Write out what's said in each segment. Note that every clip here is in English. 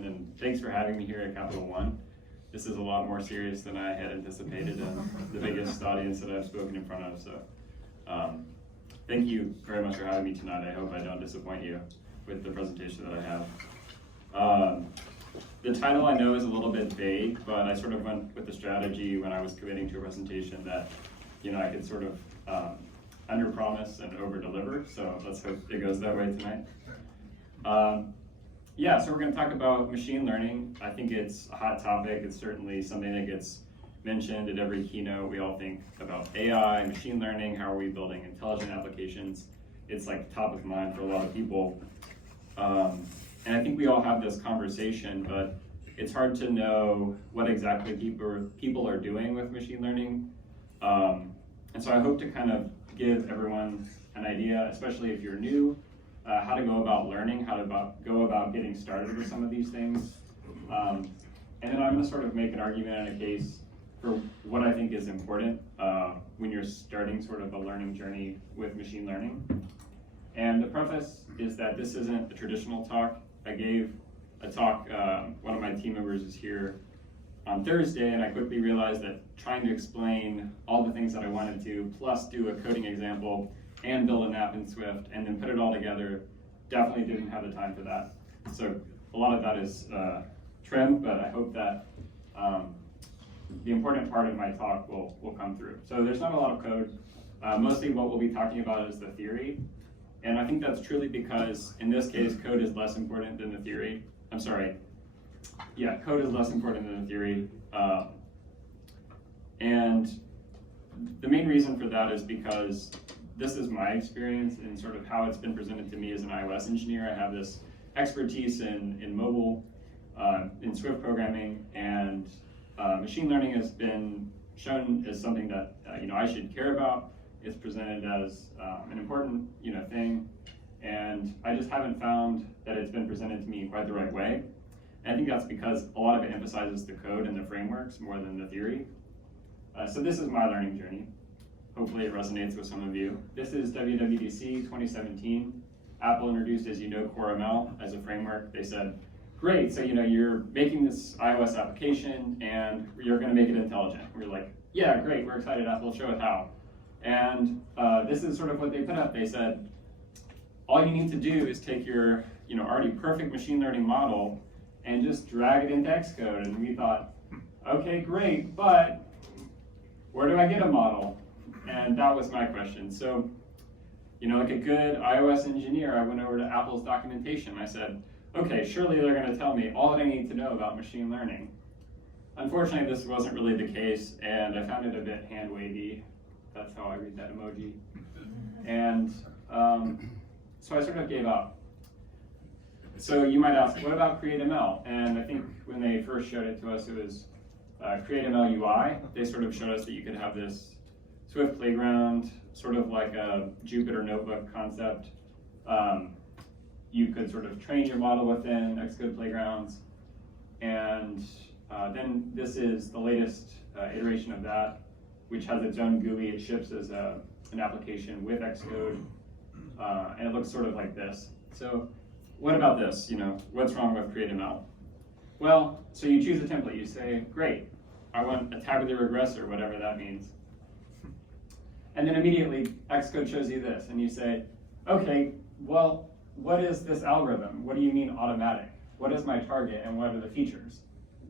presentation, and thanks for having me here at Capital One. This is a lot more serious than I had anticipated, and the biggest audience that I've spoken in front of, so thank you very much for having me tonight. I hope I don't disappoint you with the presentation that I have. The title I know is a little bit vague, but I sort of went with the strategy when I was committing to a presentation that, I could sort of under-promise and over-deliver, so let's hope it goes that way tonight. So we're going to talk about machine learning. I think it's a hot topic. It's certainly something that gets mentioned at every keynote. We all think about AI, machine learning, how are we building intelligent applications. It's like top of mind for a lot of people. And I think we all have this conversation, but it's hard to know what exactly people are doing with machine learning. And so I hope to kind of give everyone an idea, especially if you're new, how to go about learning, how to go about getting started with some of these things. And then I'm going to sort of make an argument and a case for what I think is important when you're starting sort of a learning journey with machine learning. And the preface is that this isn't a traditional talk. I gave a talk, one of my team members is here on Thursday, and I quickly realized that trying to explain all the things that I wanted to, plus do a coding example, and build an app in Swift, and then put it all together, definitely didn't have the time for that. So a lot of that is trimmed, but I hope that the important part of my talk will come through. So there's not a lot of code. Mostly what we'll be talking about is the theory. And I think that's truly because, in this case, code is less important than the theory. Code is less important than the theory. And the main reason for that is because this is my experience and sort of how it's been presented to me as an iOS engineer. I have this expertise in mobile, in Swift programming, and machine learning has been shown as something that I should care about. It's presented as an important thing, and I just haven't found that it's been presented to me quite the right way. And I think that's because a lot of it emphasizes the code and the frameworks more than the theory. So this is my learning journey. Hopefully it resonates with some of you. This is WWDC 2017. Apple introduced, as you know, CoreML as a framework. They said, great, so you're making this iOS application and you're going to make it intelligent. We're like, yeah, great, we're excited, Apple, show us how. And this is sort of what they put up. They said, all you need to do is take your already perfect machine learning model and just drag it into Xcode. And we thought, okay, great, but where do I get a model? And that was my question. So, like a good iOS engineer, I went over to Apple's documentation. I said, okay, surely they're going to tell me all that I need to know about machine learning. Unfortunately, this wasn't really the case, and I found it a bit hand-wavy. That's how I read that emoji. And so I sort of gave up. So you might ask, what about CreateML? And I think when they first showed it to us, it was CreateML UI. They sort of showed us that you could have this Swift playground, sort of like a Jupyter notebook concept. You could sort of train your model within Xcode playgrounds. And then this is the latest iteration of that, which has its own GUI. It ships as an application with Xcode, and it looks sort of like this. So what about this? What's wrong with CreateML? Well, so you choose a template. You say, great, I want a tabular regressor, whatever that means. And then immediately Xcode shows you this, and you say, okay, well, what is this algorithm? What do you mean automatic? What is my target, and what are the features?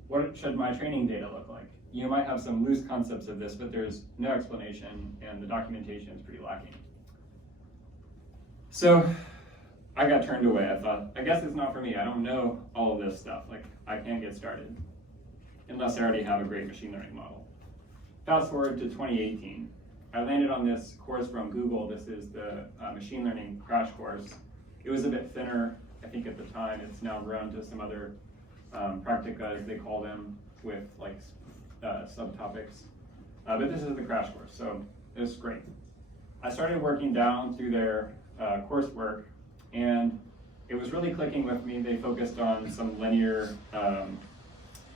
What should my training data look like? You might have some loose concepts of this, but there's no explanation, and the documentation is pretty lacking. So I got turned away. I thought, I guess it's not for me. I don't know all of this stuff. Like, I can't get started unless I already have a great machine learning model. Fast forward to 2018. I landed on this course from Google. This is the machine learning crash course. It was a bit thinner, I think, at the time. It's now grown to some other practica, as they call them, with like subtopics. But this is the crash course, so it was great. I started working down through their coursework, and it was really clicking with me. They focused on some linear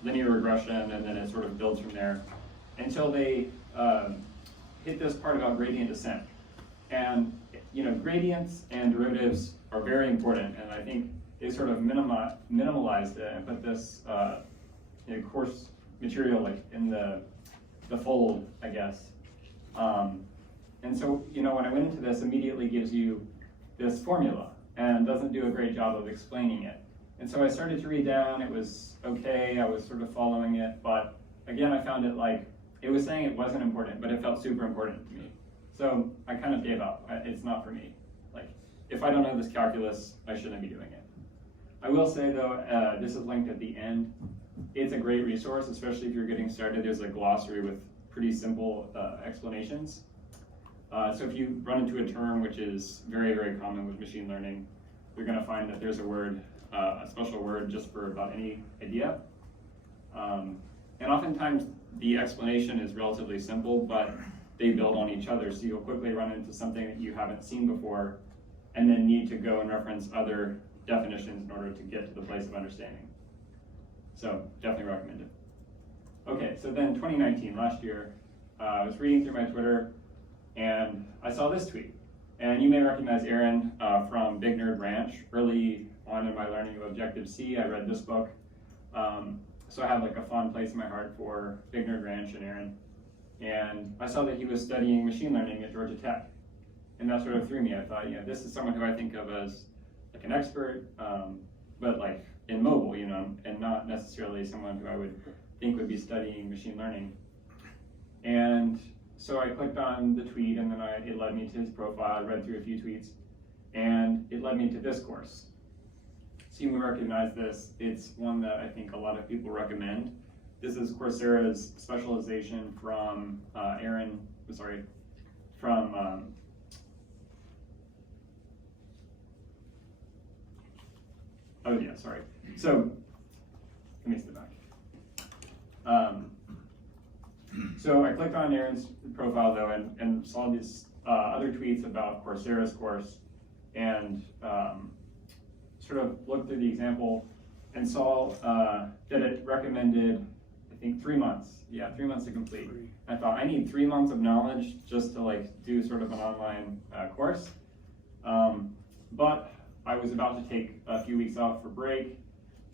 regression, and then it sort of builds from there until they hit this part about gradient descent. And gradients and derivatives are very important, and I think they sort of minimalized it and put this course material like in the fold, I guess. And so, when I went into this, immediately gives you this formula and doesn't do a great job of explaining it. And so I started to read down. It was okay. I was sort of following it, but again, I found it like it was saying it wasn't important, but it felt super important to me. So I kind of gave up. It's not for me. Like, if I don't know this calculus, I shouldn't be doing it. I will say though, this is linked at the end. It's a great resource, especially if you're getting started. There's a glossary with pretty simple explanations. So if you run into a term which is very, very common with machine learning, you're going to find that there's a word, a special word just for about any idea. And oftentimes the explanation is relatively simple, but they build on each other. So you'll quickly run into something that you haven't seen before and then need to go and reference other definitions in order to get to the place of understanding. So definitely recommend it. Okay, so then 2019, last year, I was reading through my Twitter and I saw this tweet. And you may recognize Aaron from Big Nerd Ranch. Early on in my learning of Objective-C, I read this book. So I have like a fond place in my heart for Big Nerd Ranch and Aaron. And I saw that he was studying machine learning at Georgia Tech. And that sort of threw me. I thought, this is someone who I think of as like an expert, but like in mobile, and not necessarily someone who I would think would be studying machine learning. And so I clicked on the tweet, and then it led me to his profile. I read through a few tweets, and it led me to this course. So you may recognize this. It's one that I think a lot of people recommend. This is Coursera's specialization from So let me step back. So I clicked on Aaron's profile though and saw these other tweets about Coursera's course and sort of looked through the example and saw that it recommended, I think, 3 months. Yeah, 3 months to complete. I thought I need 3 months of knowledge just to like do sort of an online course. But I was about to take a few weeks off for break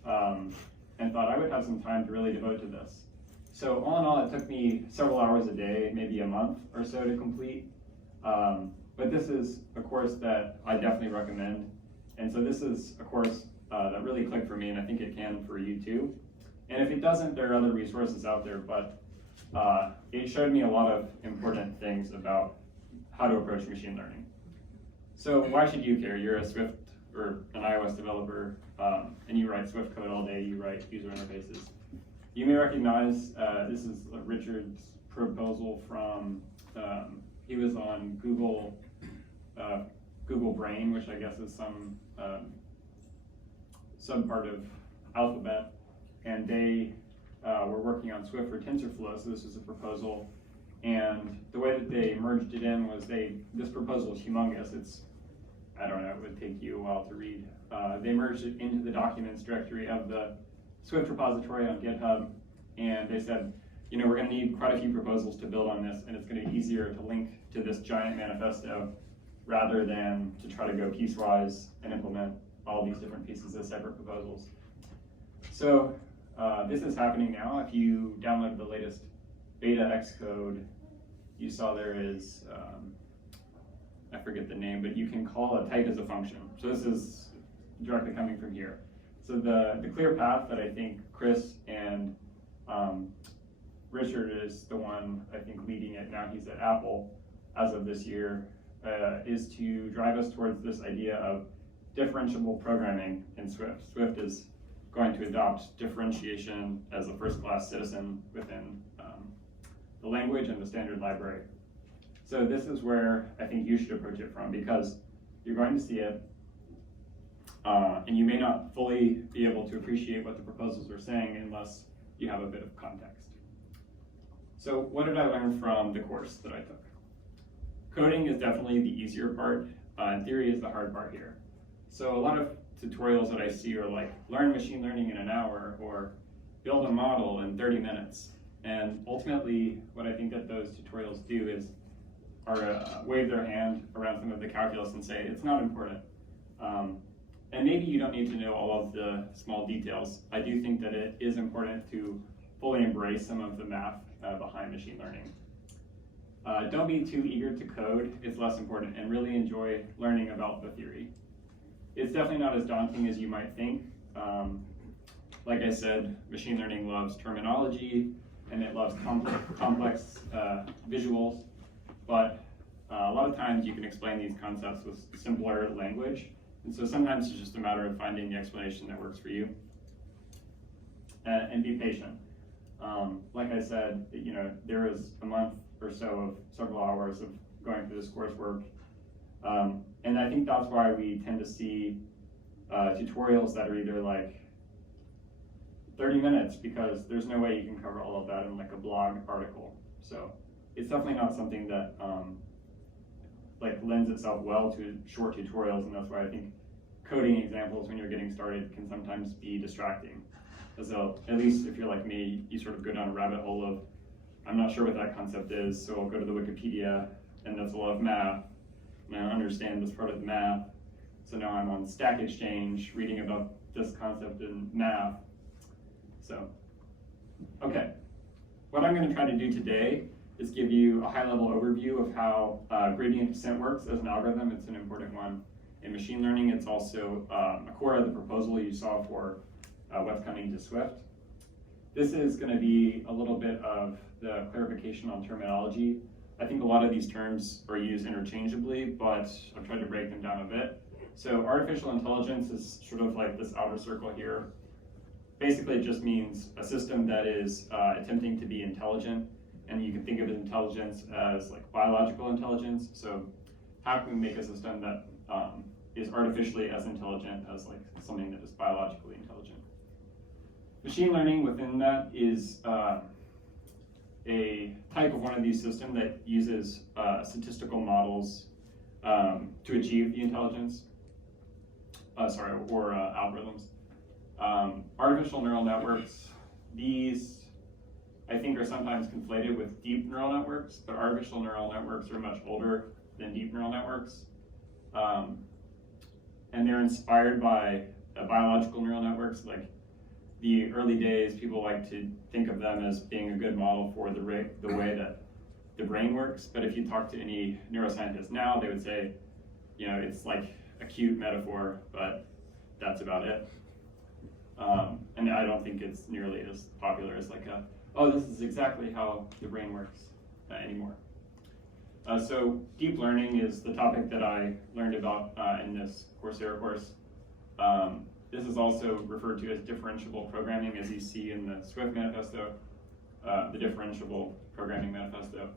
and thought I would have some time to really devote to this. So all in all, it took me several hours a day, maybe a month or so to complete. But this is a course that I definitely recommend. And so this is a course that really clicked for me, and I think it can for you too. And if it doesn't, there are other resources out there, but it showed me a lot of important things about how to approach machine learning. So why should you care? You're a Swift or an iOS developer, and you write Swift code all day, you write user interfaces. You may recognize, this is Richard's proposal from, he was on Google Brain, which I guess is some subpart of Alphabet, and they were working on Swift for TensorFlow, so this is a proposal. And the way that they merged it in was this proposal is humongous. It's, I don't know, it would take you a while to read. They merged it into the documents directory of the Swift repository on GitHub, and they said, we're going to need quite a few proposals to build on this, and it's going to be easier to link to this giant manifesto rather than to try to go piecewise and implement all these different pieces as separate proposals. So this is happening now. If you download the latest beta Xcode, you saw there is, I forget the name, but you can call a type as a function. So this is directly coming from here. So the clear path that I think Chris and Richard is the one, I think, leading it now. He's at Apple as of this year, is to drive us towards this idea of differentiable programming in Swift. Swift is going to adopt differentiation as a first-class citizen within the language and the standard library. So this is where I think you should approach it from, because you're going to see it, and you may not fully be able to appreciate what the proposals are saying unless you have a bit of context. So what did I learn from the course that I took? Coding is definitely the easier part, and theory is the hard part here. So a lot of tutorials that I see are like, learn machine learning in an hour, or build a model in 30 minutes. And ultimately, what I think that those tutorials do is wave their hand around some of the calculus and say, it's not important. And maybe you don't need to know all of the small details. I do think that it is important to fully embrace some of the math behind machine learning. Don't be too eager to code, it's less important, and really enjoy learning about the theory. It's definitely not as daunting as you might think. Like I said, machine learning loves terminology, and it loves complex visuals, but a lot of times you can explain these concepts with simpler language, and so sometimes it's just a matter of finding the explanation that works for you. And be patient. Like I said, there is a month or so of several hours of going through this coursework, and I think that's why we tend to see tutorials that are either like 30 minutes, because there's no way you can cover all of that in like a blog article. So it's definitely not something that lends itself well to short tutorials, and that's why I think coding examples when you're getting started can sometimes be distracting. So at least if you're like me, you sort of go down a rabbit hole of, I'm not sure what that concept is, so I'll go to the Wikipedia, and that's a lot of math, and I don't understand this part of the math. So now I'm on Stack Exchange reading about this concept in math. So, okay. What I'm going to try to do today is give you a high-level overview of how gradient descent works as an algorithm. It's an important one in machine learning. It's also a core of the proposal you saw for what's coming to Swift. This is going to be a little bit of the clarification on terminology. I think a lot of these terms are used interchangeably, but I've tried to break them down a bit. So artificial intelligence is sort of like this outer circle here. Basically, it just means a system that is attempting to be intelligent, and you can think of intelligence as like biological intelligence. So how can we make a system that is artificially as intelligent as like something that is biologically intelligent? Machine learning within that is a type of one of these systems that uses statistical models to achieve the intelligence, or algorithms. Artificial neural networks, these I think are sometimes conflated with deep neural networks, but artificial neural networks are much older than deep neural networks. And they're inspired by biological neural networks. Like the early days, people like to think of them as being a good model for the way that the brain works. But if you talk to any neuroscientist now, they would say, it's like a cute metaphor, but that's about it. And I don't think it's nearly as popular as like this is exactly how the brain works anymore. So deep learning is the topic that I learned about in this Coursera course. This is also referred to as differentiable programming, as you see in the Swift manifesto, the differentiable programming manifesto.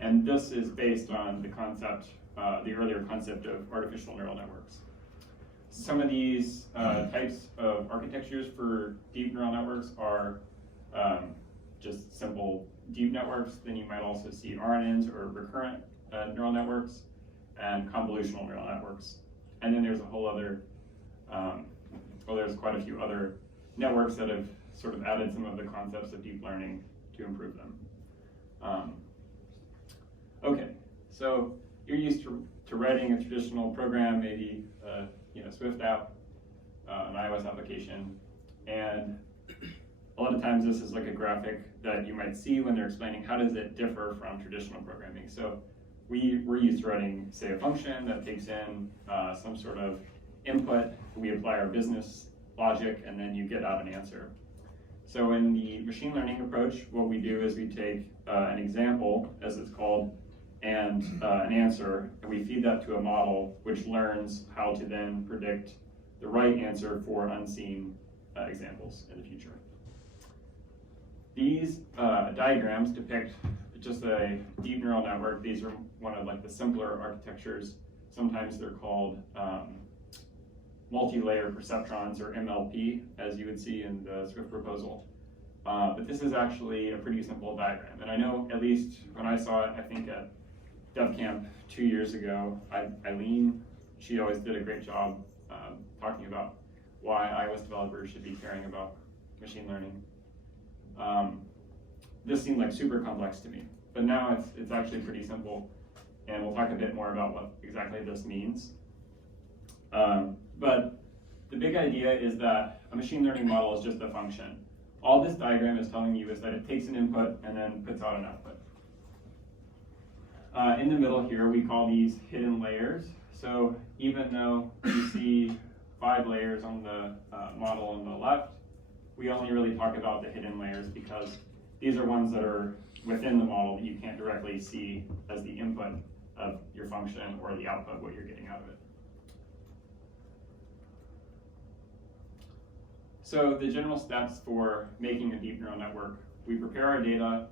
And this is based on the concept, the earlier concept of artificial neural networks. Some of these types of architectures for deep neural networks are just simple deep networks. Then you might also see RNNs, or recurrent neural networks, and convolutional neural networks. And then there's a whole other, there's quite a few other networks that have sort of added some of the concepts of deep learning to improve them. Okay, so you're used to writing a traditional program, maybe Swift app, an iOS application, and a lot of times this is like a graphic that you might see when they're explaining how does it differ from traditional programming. So we're used to writing, say, a function that takes in some sort of input, we apply our business logic, and then you get out an answer. So in the machine learning approach, what we do is we take an example, as it's called, and an answer, and we feed that to a model which learns how to then predict the right answer for unseen examples in the future. These diagrams depict just a deep neural network. These are one of like the simpler architectures. Sometimes they're called multi-layer perceptrons, or MLP, as you would see in the Swift proposal. But this is actually a pretty simple diagram. And I know, at least when I saw it, I think at DevCamp 2 years ago, Eileen, she always did a great job talking about why iOS developers should be caring about machine learning. This seemed like super complex to me, but now it's actually pretty simple, and we'll talk a bit more about what exactly this means. But the big idea is that a machine learning model is just a function. All this diagram is telling you is that it takes an input and then puts out an output. In the middle here, we call these hidden layers. So even though you see 5 layers on the model on the left, we only really talk about the hidden layers because these are ones that are within the model that you can't directly see as the input of your function or the output, what you're getting out of it. So the general steps for making a deep neural network: we prepare our data,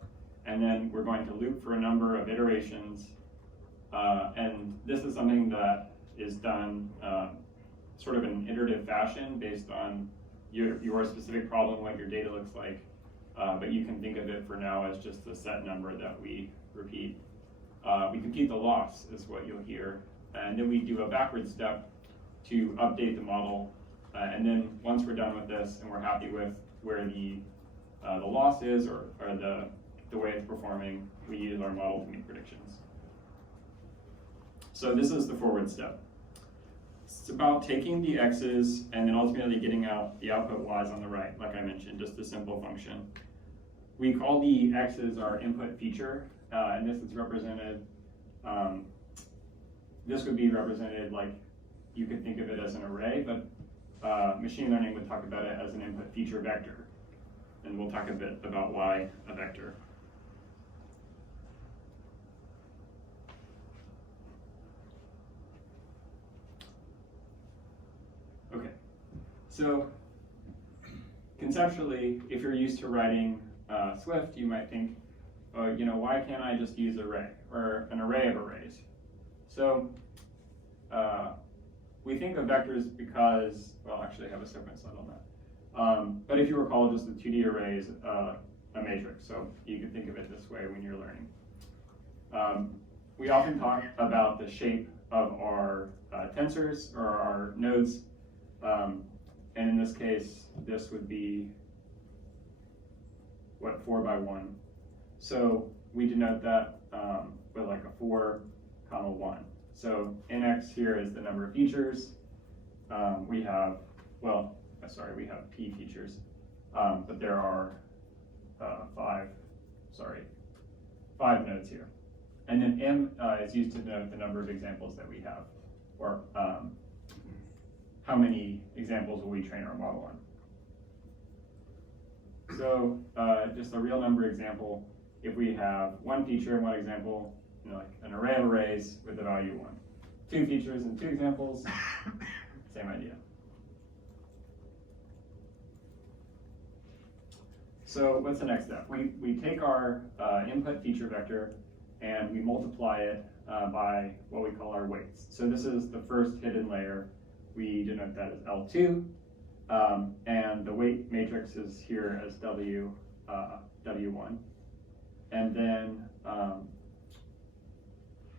and then we're going to loop for a number of iterations. And this is something that is done sort of in an iterative fashion based on your specific problem, what your data looks like. But you can think of it for now as just a set number that we repeat. We compute the loss is what you'll hear. And then we do a backward step to update the model. And then once we're done with this and we're happy with where the loss is or the way it's performing, we use our model to make predictions. So this is the forward step. It's about taking the x's and then ultimately getting out the output y's on the right, like I mentioned, just a simple function. We call the x's our input feature, and this is represented, this would be represented like, you could think of it as an array, but machine learning would talk about it as an input feature vector. And we'll talk a bit about why a vector. Okay, so conceptually, if you're used to writing Swift, you might think, oh, you know, why can't I just use array or an array of arrays? So we think of vectors because, well, actually I have a separate slide on that. But if you recall, just the 2D array is a matrix, so you can think of it this way when you're learning. We often talk about the shape of our tensors or our nodes, and in this case, this would be, 4 by 1. So we denote that with like a 4, 1. So nx here is the number of features. We have, we have p features, but there are 5 nodes here. And then m is used to denote the number of examples that we have, or how many examples will we train our model on. So just a real number example, if we have 1 feature and 1 example, like an array of arrays with the value 1. 2 features and 2 examples, same idea. So what's the next step? We take our input feature vector and we multiply it by what we call our weights. So this is the first hidden layer. We denote that as L2, and the weight matrix is here as W1. And then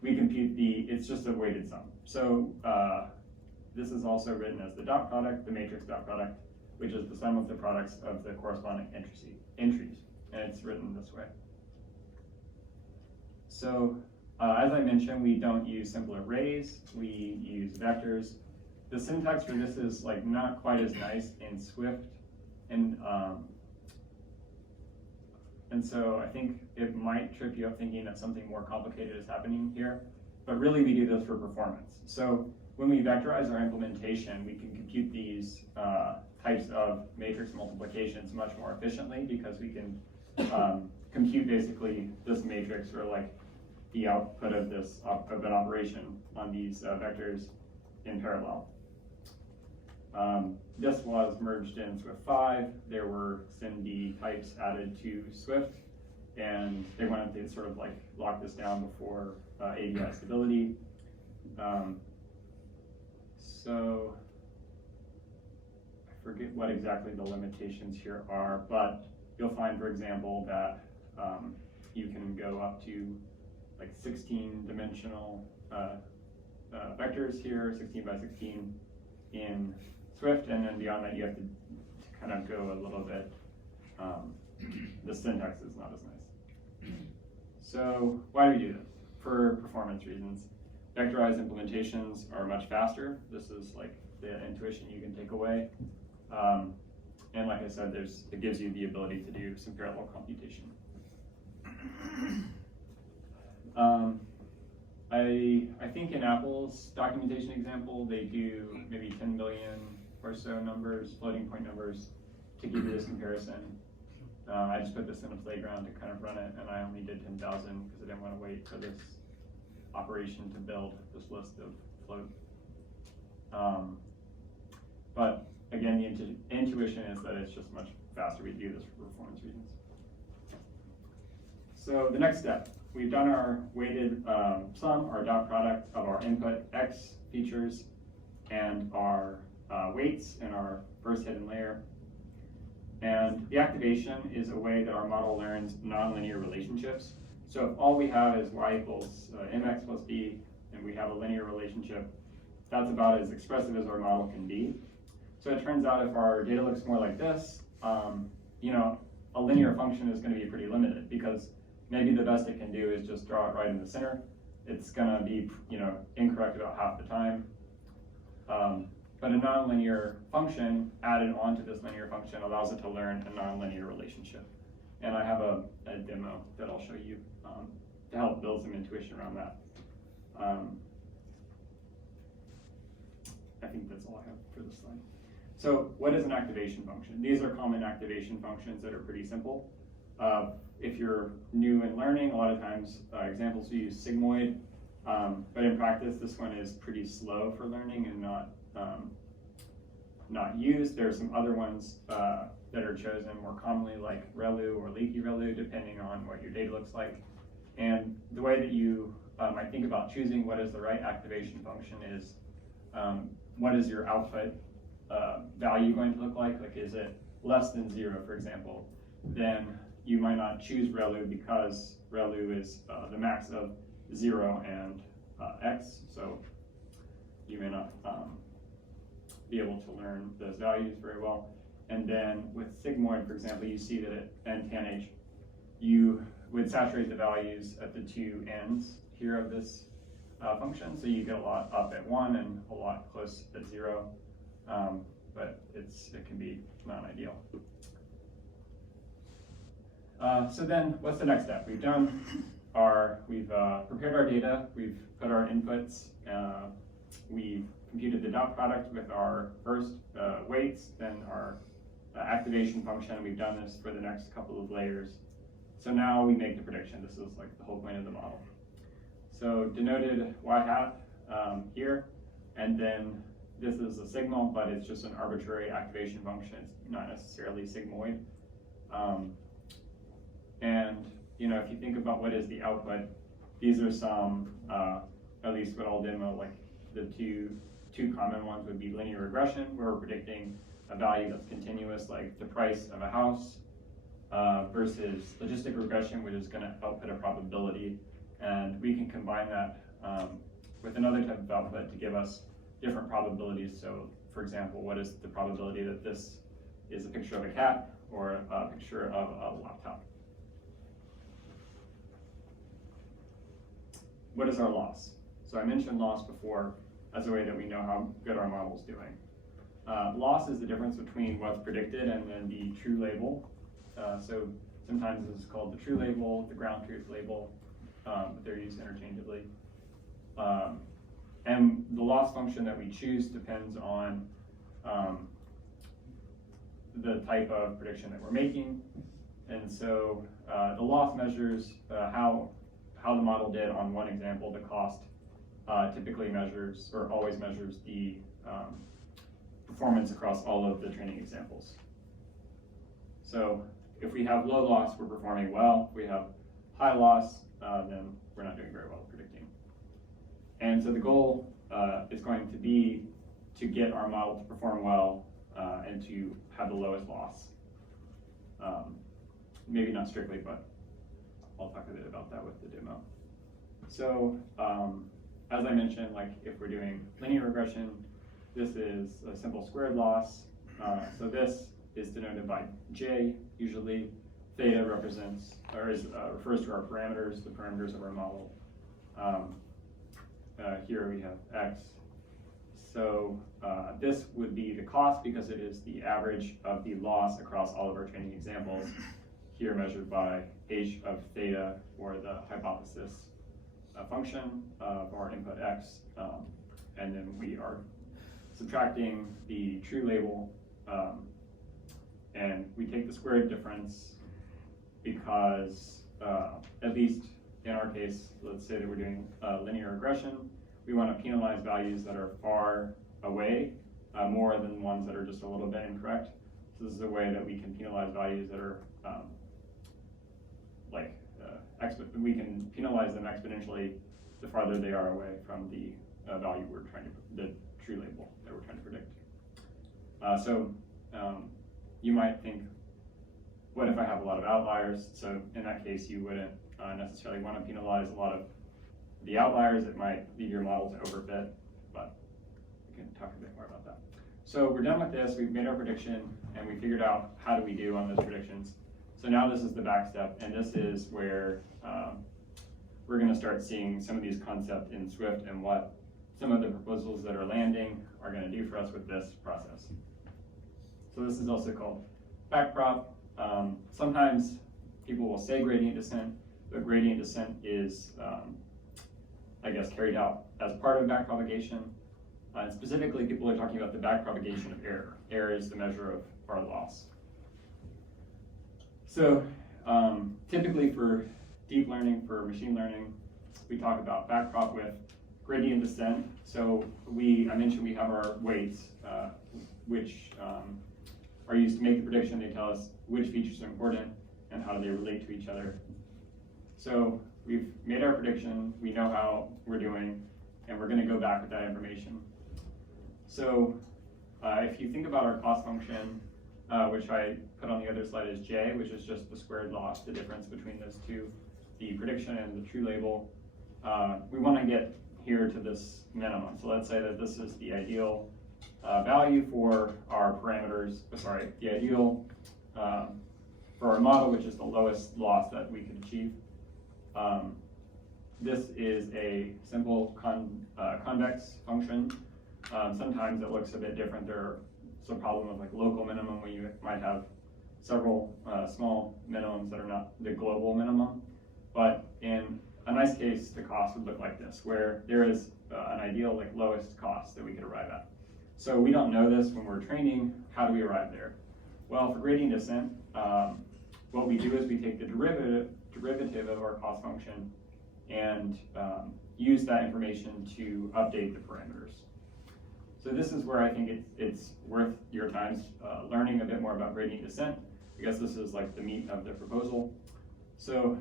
we compute it's just a weighted sum. So this is also written as the dot product, the matrix dot product, which is the sum of the products of the corresponding entries, and it's written this way. So as I mentioned, we don't use simple arrays, we use vectors. The syntax for this is like not quite as nice in Swift, and so I think it might trip you up thinking that something more complicated is happening here, but really we do this for performance. So when we vectorize our implementation, we can compute these types of matrix multiplications much more efficiently because we can compute basically this matrix or like the output of an operation on these vectors in parallel. This was merged in Swift 5. There were SIMD types added to Swift, and they wanted to sort of like lock this down before ABI stability. So I forget what exactly the limitations here are, but you'll find, for example, that you can go up to like 16-dimensional vectors here, 16 by 16 in Swift, and then beyond that you have to kind of go a little bit, the syntax is not as nice. So why do we do this? For performance reasons. Vectorized implementations are much faster. This is like the intuition you can take away. And like I said, it gives you the ability to do some parallel computation. I think in Apple's documentation example, they do maybe 10 billion or so numbers, floating point numbers, to give you this comparison. I just put this in a playground to kind of run it, and I only did 10,000 because I didn't want to wait for this operation to build this list of float. But again, the intuition is that it's just much faster. We do this for performance reasons. So the next step, we've done our weighted sum, our dot product of our input X features and our weights in our first hidden layer. And the activation is a way that our model learns nonlinear relationships. So if all we have is y equals mx plus b, and we have a linear relationship, that's about as expressive as our model can be. So it turns out if our data looks more like this, a linear function is going to be pretty limited, because maybe the best it can do is just draw it right in the center. It's going to be incorrect about half the time. But a nonlinear function added onto this linear function allows it to learn a nonlinear relationship. And I have a demo that I'll show you to help build some intuition around that. I think that's all I have for this slide. So what is an activation function? These are common activation functions that are pretty simple. If you're new in learning, a lot of times examples we use sigmoid, but in practice this one is pretty slow for learning and not used. There are some other ones that are chosen more commonly, like ReLU or leaky ReLU, depending on what your data looks like. And the way that you might think about choosing what is the right activation function is, what is your output value going to look like? Like, is it less than 0, for example? Then you might not choose ReLU because ReLU is the max of 0 and x, so you may not be able to learn those values very well. And then with sigmoid, for example, you see that at n tan h, you would saturate the values at the two ends here of this function, so you get a lot up at 1 and a lot close at 0, but it can be non-ideal. So then, what's the next step? We've prepared our data, we've put our inputs, we've computed the dot product with our first weights, then our activation function, and we've done this for the next couple of layers. So now we make the prediction. This is like the whole point of the model. So denoted y hat here, and then this is a signal, but it's just an arbitrary activation function. It's not necessarily sigmoid. And if you think about what is the output, these are some, at least what I'll demo, like the two common ones would be linear regression, where we're predicting a value that's continuous, like the price of a house, versus logistic regression, which is going to output a probability. And we can combine that with another type of output to give us different probabilities. So, for example, what is the probability that this is a picture of a cat or a picture of a laptop? What is our loss? So I mentioned loss before as a way that we know how good our model is doing. Loss is the difference between what's predicted and then the true label. So sometimes this is called the true label, the ground truth label, but they're used interchangeably. And the loss function that we choose depends on the type of prediction that we're making. And so the loss measures how the model did on one example. The cost typically measures, or always measures, the performance across all of the training examples. So if we have low loss, we're performing well. If we have high loss, then we're not doing very well at predicting. And so the goal is going to be to get our model to perform well and to have the lowest loss. Maybe not strictly, but I'll talk a bit about that with the demo. So as I mentioned, like if we're doing linear regression, this is a simple squared loss. So this is denoted by J, usually. Theta represents, or refers to our parameters, the parameters of our model. Here we have X, So this would be the cost because it is the average of the loss across all of our training examples, here measured by h of theta for the hypothesis function of our input x, and then we are subtracting the true label, and we take the squared difference because, at least in our case, let's say that we're doing linear regression, we want to penalize values that are far away more than ones that are just a little bit incorrect. So this is a way that we can penalize values that are we can penalize them exponentially the farther they are away from the value we're trying to, the true label that we're trying to predict. You might think, what if I have a lot of outliers? So in that case, you wouldn't necessarily want to penalize a lot of the outliers. It might lead your model to overfit, but we can talk a bit more about that. So we're done with this. We've made our prediction, and we figured out how do we do on those predictions. So now this is the back step, and this is where we're going to start seeing some of these concepts in Swift and what some of the proposals that are landing are going to do for us with this process. So this is also called Backprop. Sometimes people will say gradient descent, but gradient descent is, I guess, carried out as part of backpropagation. Specifically, people are talking about the backpropagation of error. Error is the measure of our loss. So typically for deep learning, for machine learning, we talk about backprop with gradient descent. So I mentioned we have our weights, which are used to make the prediction. They tell us which features are important and how do they relate to each other. So we've made our prediction, we know how we're doing, and we're going to go back with that information. So if you think about our cost function, which I put on the other slide as j, which is just the squared loss, the difference between those two, the prediction and the true label, we want to get here to this minimum. So let's say that this is the ideal value for our parameters, the ideal for our model, which is the lowest loss that we could achieve. This is a simple convex function. Sometimes it looks a bit different. There's a problem of like local minimum where you might have several small minimums that are not the global minimum. But in a nice case, the cost would look like this, where there is an ideal like lowest cost that we could arrive at. So we don't know this when we're training. How do we arrive there? Well, for gradient descent, what we do is we take the derivative of our cost function and use that information to update the parameters. So this is where I think it's worth your time learning a bit more about gradient descent, because this is like the meat of the proposal. So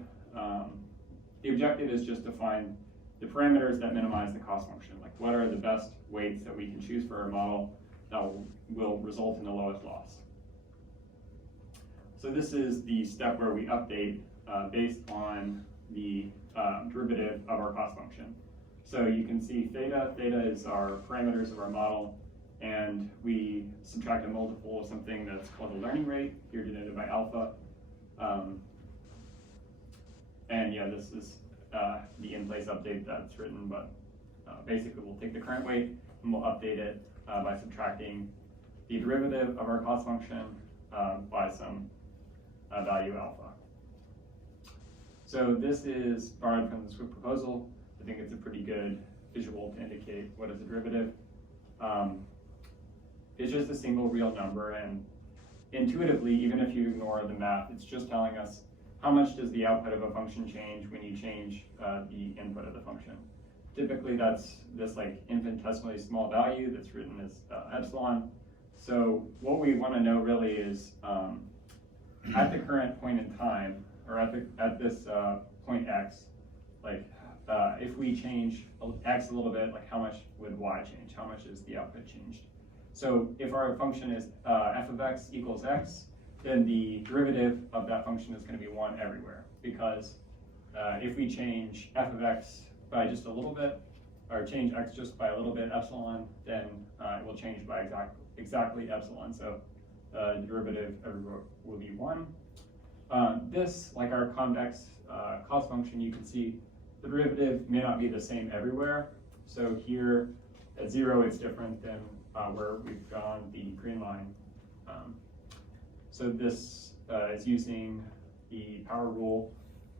the objective is just to find the parameters that minimize the cost function. Like what are the best weights that we can choose for our model that will result in the lowest loss. So this is the step where we update based on the derivative of our cost function. So you can see theta. Theta is our parameters of our model, and we subtract a multiple of something that's called a learning rate, here denoted by alpha. And yeah, this is the in-place update that's written, but basically we'll take the current weight and we'll update it by subtracting the derivative of our cost function by some value alpha. So this is borrowed from the Swift proposal. I think it's a pretty good visual to indicate what is a derivative. It's just a single real number, and intuitively, even if you ignore the math, it's just telling us how much does the output of a function change when you change the input of the function. Typically, that's this like infinitesimally small value that's written as epsilon. So what we want to know really is at the current point in time, or at this point x, like if we change x a little bit, like how much would y change? How much is the output changed? So if our function is f of x equals x, then the derivative of that function is going to be 1 everywhere. Because if we change f of x by just a little bit, or change x just by a little bit epsilon, then it will change by exactly epsilon. So the derivative everywhere will be 1. This, like our convex cost function, you can see the derivative may not be the same everywhere. So here, At 0, it's different than where we've gone the green line. So this is using the power rule,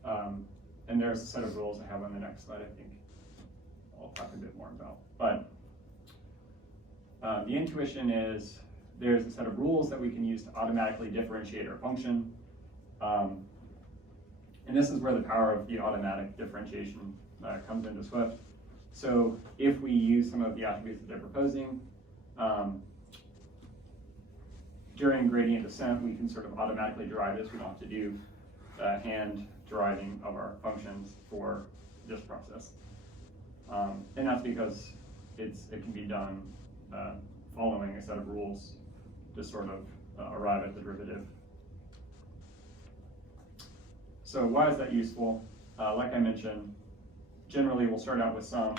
and there's a set of rules I have on the next slide, I think I'll talk a bit more about. But the intuition is there's a set of rules that we can use to automatically differentiate our function. And this is where the power of the automatic differentiation comes into Swift. So if we use some of the attributes that they're proposing, during gradient descent, we can sort of automatically derive this. We don't have to do hand deriving of our functions for this process. And that's because it can be done following a set of rules to sort of arrive at the derivative. So why is that useful? Like I mentioned, generally we'll start out with some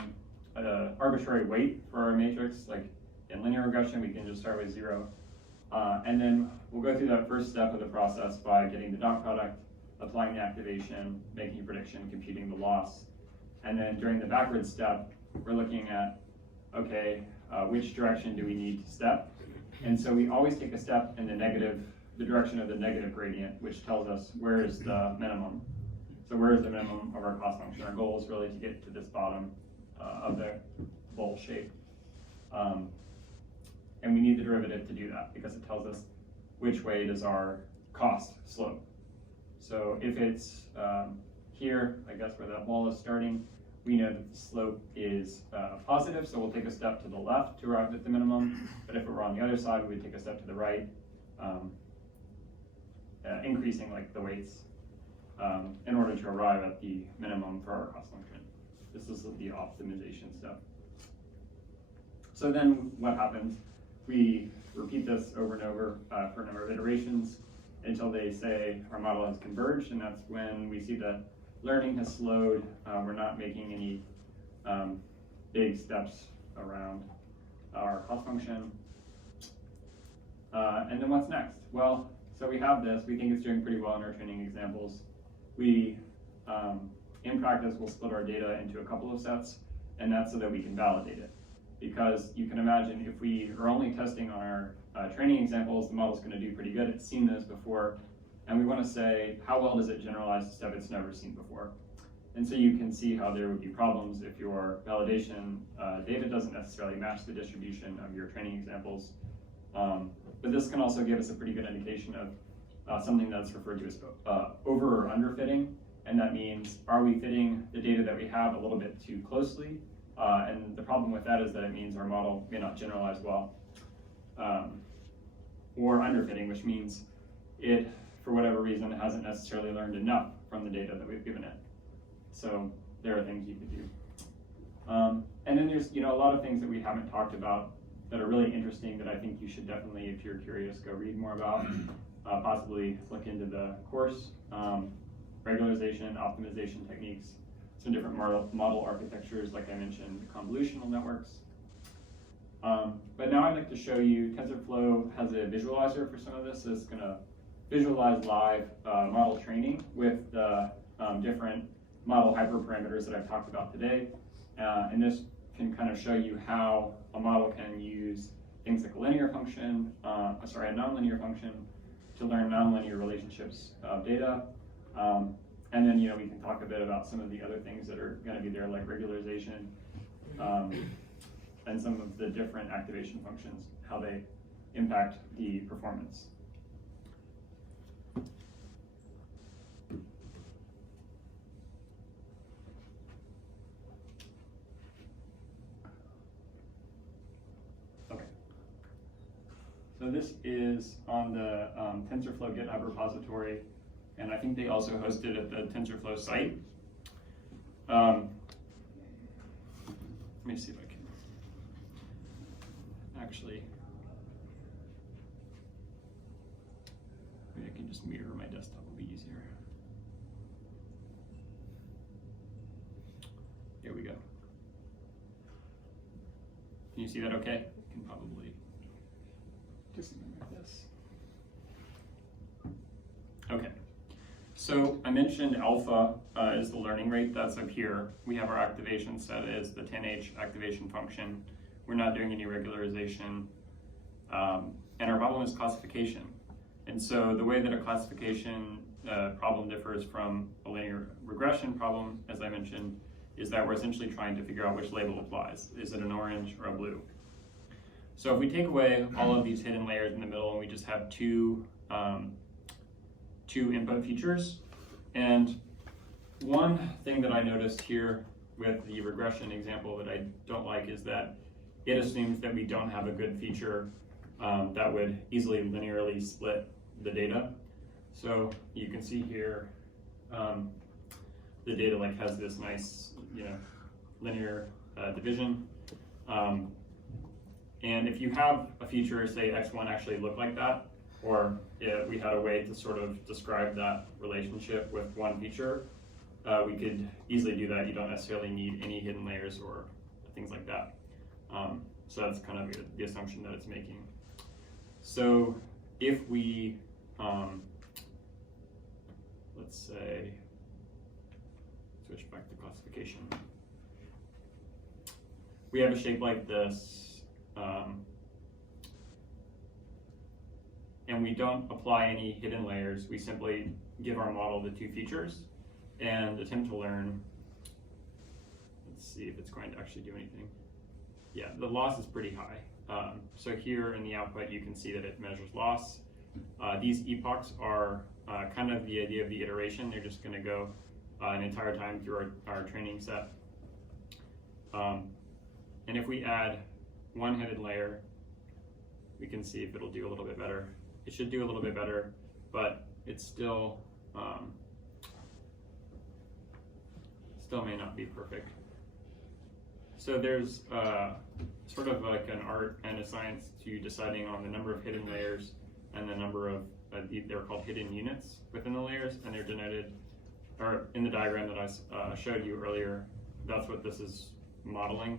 arbitrary weight for our matrix. Like in linear regression, we can just start with 0. And then we'll go through that first step of the process by getting the dot product, applying the activation, making a prediction, computing the loss. And then during the backward step, we're looking at, okay, which direction do we need to step? And so we always take a step in the direction of the negative gradient, which tells us where is the minimum. So where is the minimum of our cost function? Our goal is really to get to this bottom of the bowl shape. And we need the derivative to do that because it tells us which way does our cost slope. So if it's here, I guess where that ball is starting, we know that the slope is positive, so we'll take a step to the left to arrive at the minimum. But if it were on the other side, we would take a step to the right, increasing like the weights in order to arrive at the minimum for our cost function. This is the optimization step. So then what happens? We repeat this over and over for a number of iterations until they say our model has converged, and that's when we see that learning has slowed. We're not making any big steps around our cost function. And then what's next? Well, so we have this. We think it's doing pretty well in our training examples. We, in practice, will split our data into a couple of sets, and that's so that we can validate it. Because you can imagine if we are only testing on our training examples, the model's going to do pretty good. It's seen those before. And we want to say, how well does it generalize to stuff it's never seen before? And so you can see how there would be problems if your validation data doesn't necessarily match the distribution of your training examples. But this can also give us a pretty good indication of something that's referred to as over or under fitting. And that means, are we fitting the data that we have a little bit too closely? And the problem with that is that it means our model may not generalize well. Or underfitting, which means it, for whatever reason, hasn't necessarily learned enough from the data that we've given it. So there are things you could do. And then there's a lot of things that we haven't talked about that are really interesting that I think you should definitely, if you're curious, go read more about. Possibly look into the course, regularization, optimization techniques, some different model architectures, like I mentioned, convolutional networks. But now I'd like to show you, TensorFlow has a visualizer for some of this. It's going to visualize live model training with the different model hyperparameters that I've talked about today. And this can kind of show you how a model can use things like a linear function, a nonlinear function, to learn nonlinear relationships of data. And then, we can talk a bit about some of the other things that are going to be there, like regularization, and some of the different activation functions, how they impact the performance. Okay. So this is on the TensorFlow GitHub repository. And I think they also host it at the TensorFlow site. Let me see if I can actually, maybe I can just mirror my desktop, will be easier. Here we go. Can you see that okay? I can probably do something like this. Okay. So I mentioned alpha is the learning rate that's up here. We have our activation set as the 10H activation function. We're not doing any regularization. And our problem is classification. And so the way that a classification problem differs from a linear regression problem, as I mentioned, is that we're essentially trying to figure out which label applies. Is it an orange or a blue? So if we take away all of these hidden layers in the middle and we just have two input features, and one thing that I noticed here with the regression example that I don't like is that it assumes that we don't have a good feature that would easily linearly split the data. So you can see here, the data like has this nice, linear division. And if you have a feature, say X1 actually looked like that, or if we had a way to sort of describe that relationship with one feature, we could easily do that. You don't necessarily need any hidden layers or things like that. So that's kind of the assumption that it's making. So if we, let's say, switch back to classification. We have a shape like this, and we don't apply any hidden layers. We simply give our model the two features and attempt to learn. Let's see if it's going to actually do anything. Yeah, the loss is pretty high. So here in the output, you can see that it measures loss. These epochs are kind of the idea of the iteration. They're just going to go an entire time through our training set. And if we add one hidden layer, we can see if it'll do a little bit better. It should do a little bit better, but it's still may not be perfect. So there's sort of like an art and a science to deciding on the number of hidden layers and the number of, they're called hidden units within the layers, and they're denoted, or in the diagram that I showed you earlier, that's what this is modeling.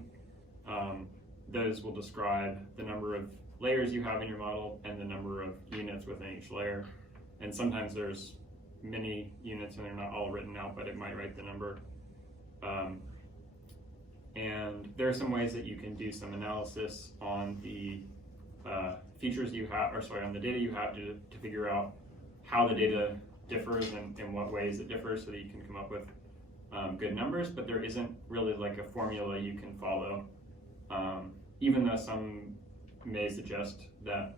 Those will describe the number of layers you have in your model and the number of units within each layer. And sometimes there's many units and they're not all written out, but it might write the number. And there are some ways that you can do some analysis on the features you have, or sorry, on the data you have to figure out how the data differs and in what ways it differs so that you can come up with good numbers, but there isn't really like a formula you can follow. Even though some may suggest that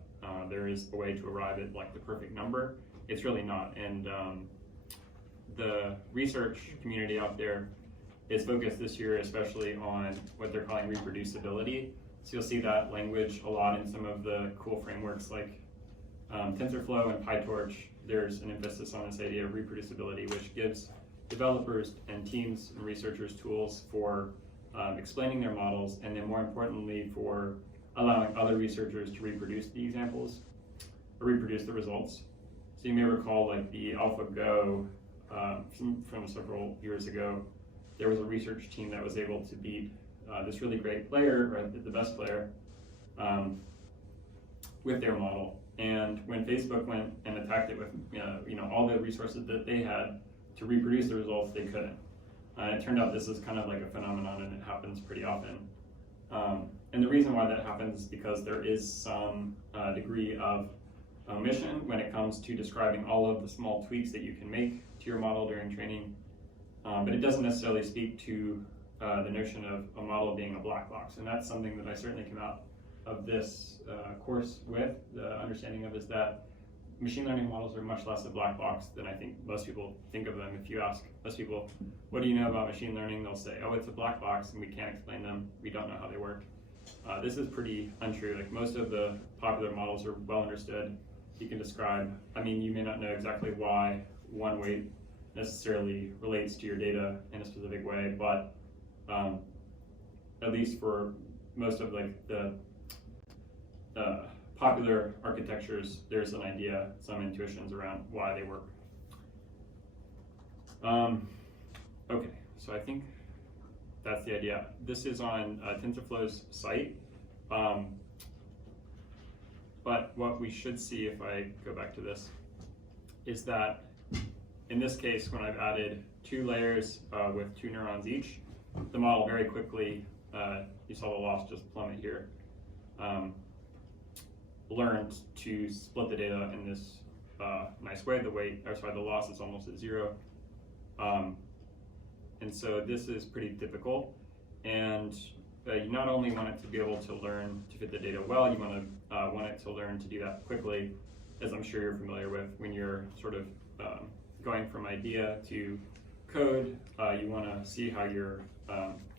there is a way to arrive at like the perfect number, it's really not. And the research community out there is focused this year especially on what they're calling reproducibility. So you'll see that language a lot in some of the cool frameworks like TensorFlow and PyTorch. There's an emphasis on this idea of reproducibility, which gives developers and teams and researchers tools for explaining their models, and then more importantly for allowing other researchers to reproduce the examples or reproduce the results. So you may recall like the AlphaGo from several years ago, there was a research team that was able to beat this really great player, or the best player, with their model. And when Facebook went and attacked it with all the resources that they had to reproduce the results, they couldn't. It turned out this is kind of like a phenomenon, and it happens pretty often. And the reason why that happens is because there is some degree of omission when it comes to describing all of the small tweaks that you can make to your model during training. But it doesn't necessarily speak to the notion of a model being a black box. And that's something that I certainly came out of this course with. The understanding of is that machine learning models are much less a black box than I think most people think of them. If you ask most people, what do you know about machine learning? They'll say, oh, it's a black box and we can't explain them. We don't know how they work. This is pretty untrue. Like most of the popular models are well understood. You can describe, you may not know exactly why one weight necessarily relates to your data in a specific way, but at least for most of like the popular architectures, there's an idea, some intuitions around why they work. Okay, so I think that's the idea. This is on TensorFlow's site, but what we should see if I go back to this is that in this case, when I've added 2 layers with 2 neurons each, the model very quickly you saw the loss just plummet here, learned to split the data in this nice way. The loss is almost at 0. And so this is pretty typical. And you not only want it to be able to learn to fit the data well, you want it to learn to do that quickly, as I'm sure you're familiar with when you're sort of going from idea to code. You want to see how your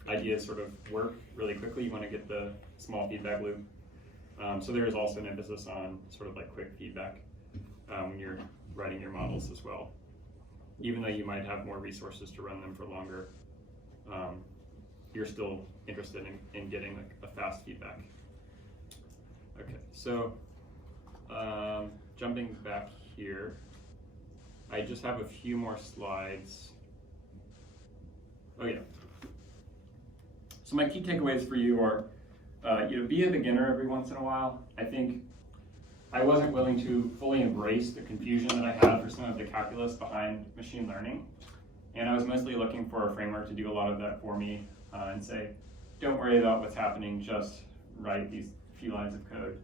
ideas sort of work really quickly. You want to get the small feedback loop. So there is also an emphasis on sort of like quick feedback when you're writing your models as well. Even though you might have more resources to run them for longer, you're still interested in getting a fast feedback. Okay, so jumping back here, I just have a few more slides. Oh yeah. So my key takeaways for you are, be a beginner every once in a while. I think I wasn't willing to fully embrace the confusion that I had for some of the calculus behind machine learning. And I was mostly looking for a framework to do a lot of that for me and say, don't worry about what's happening, just write these few lines of code.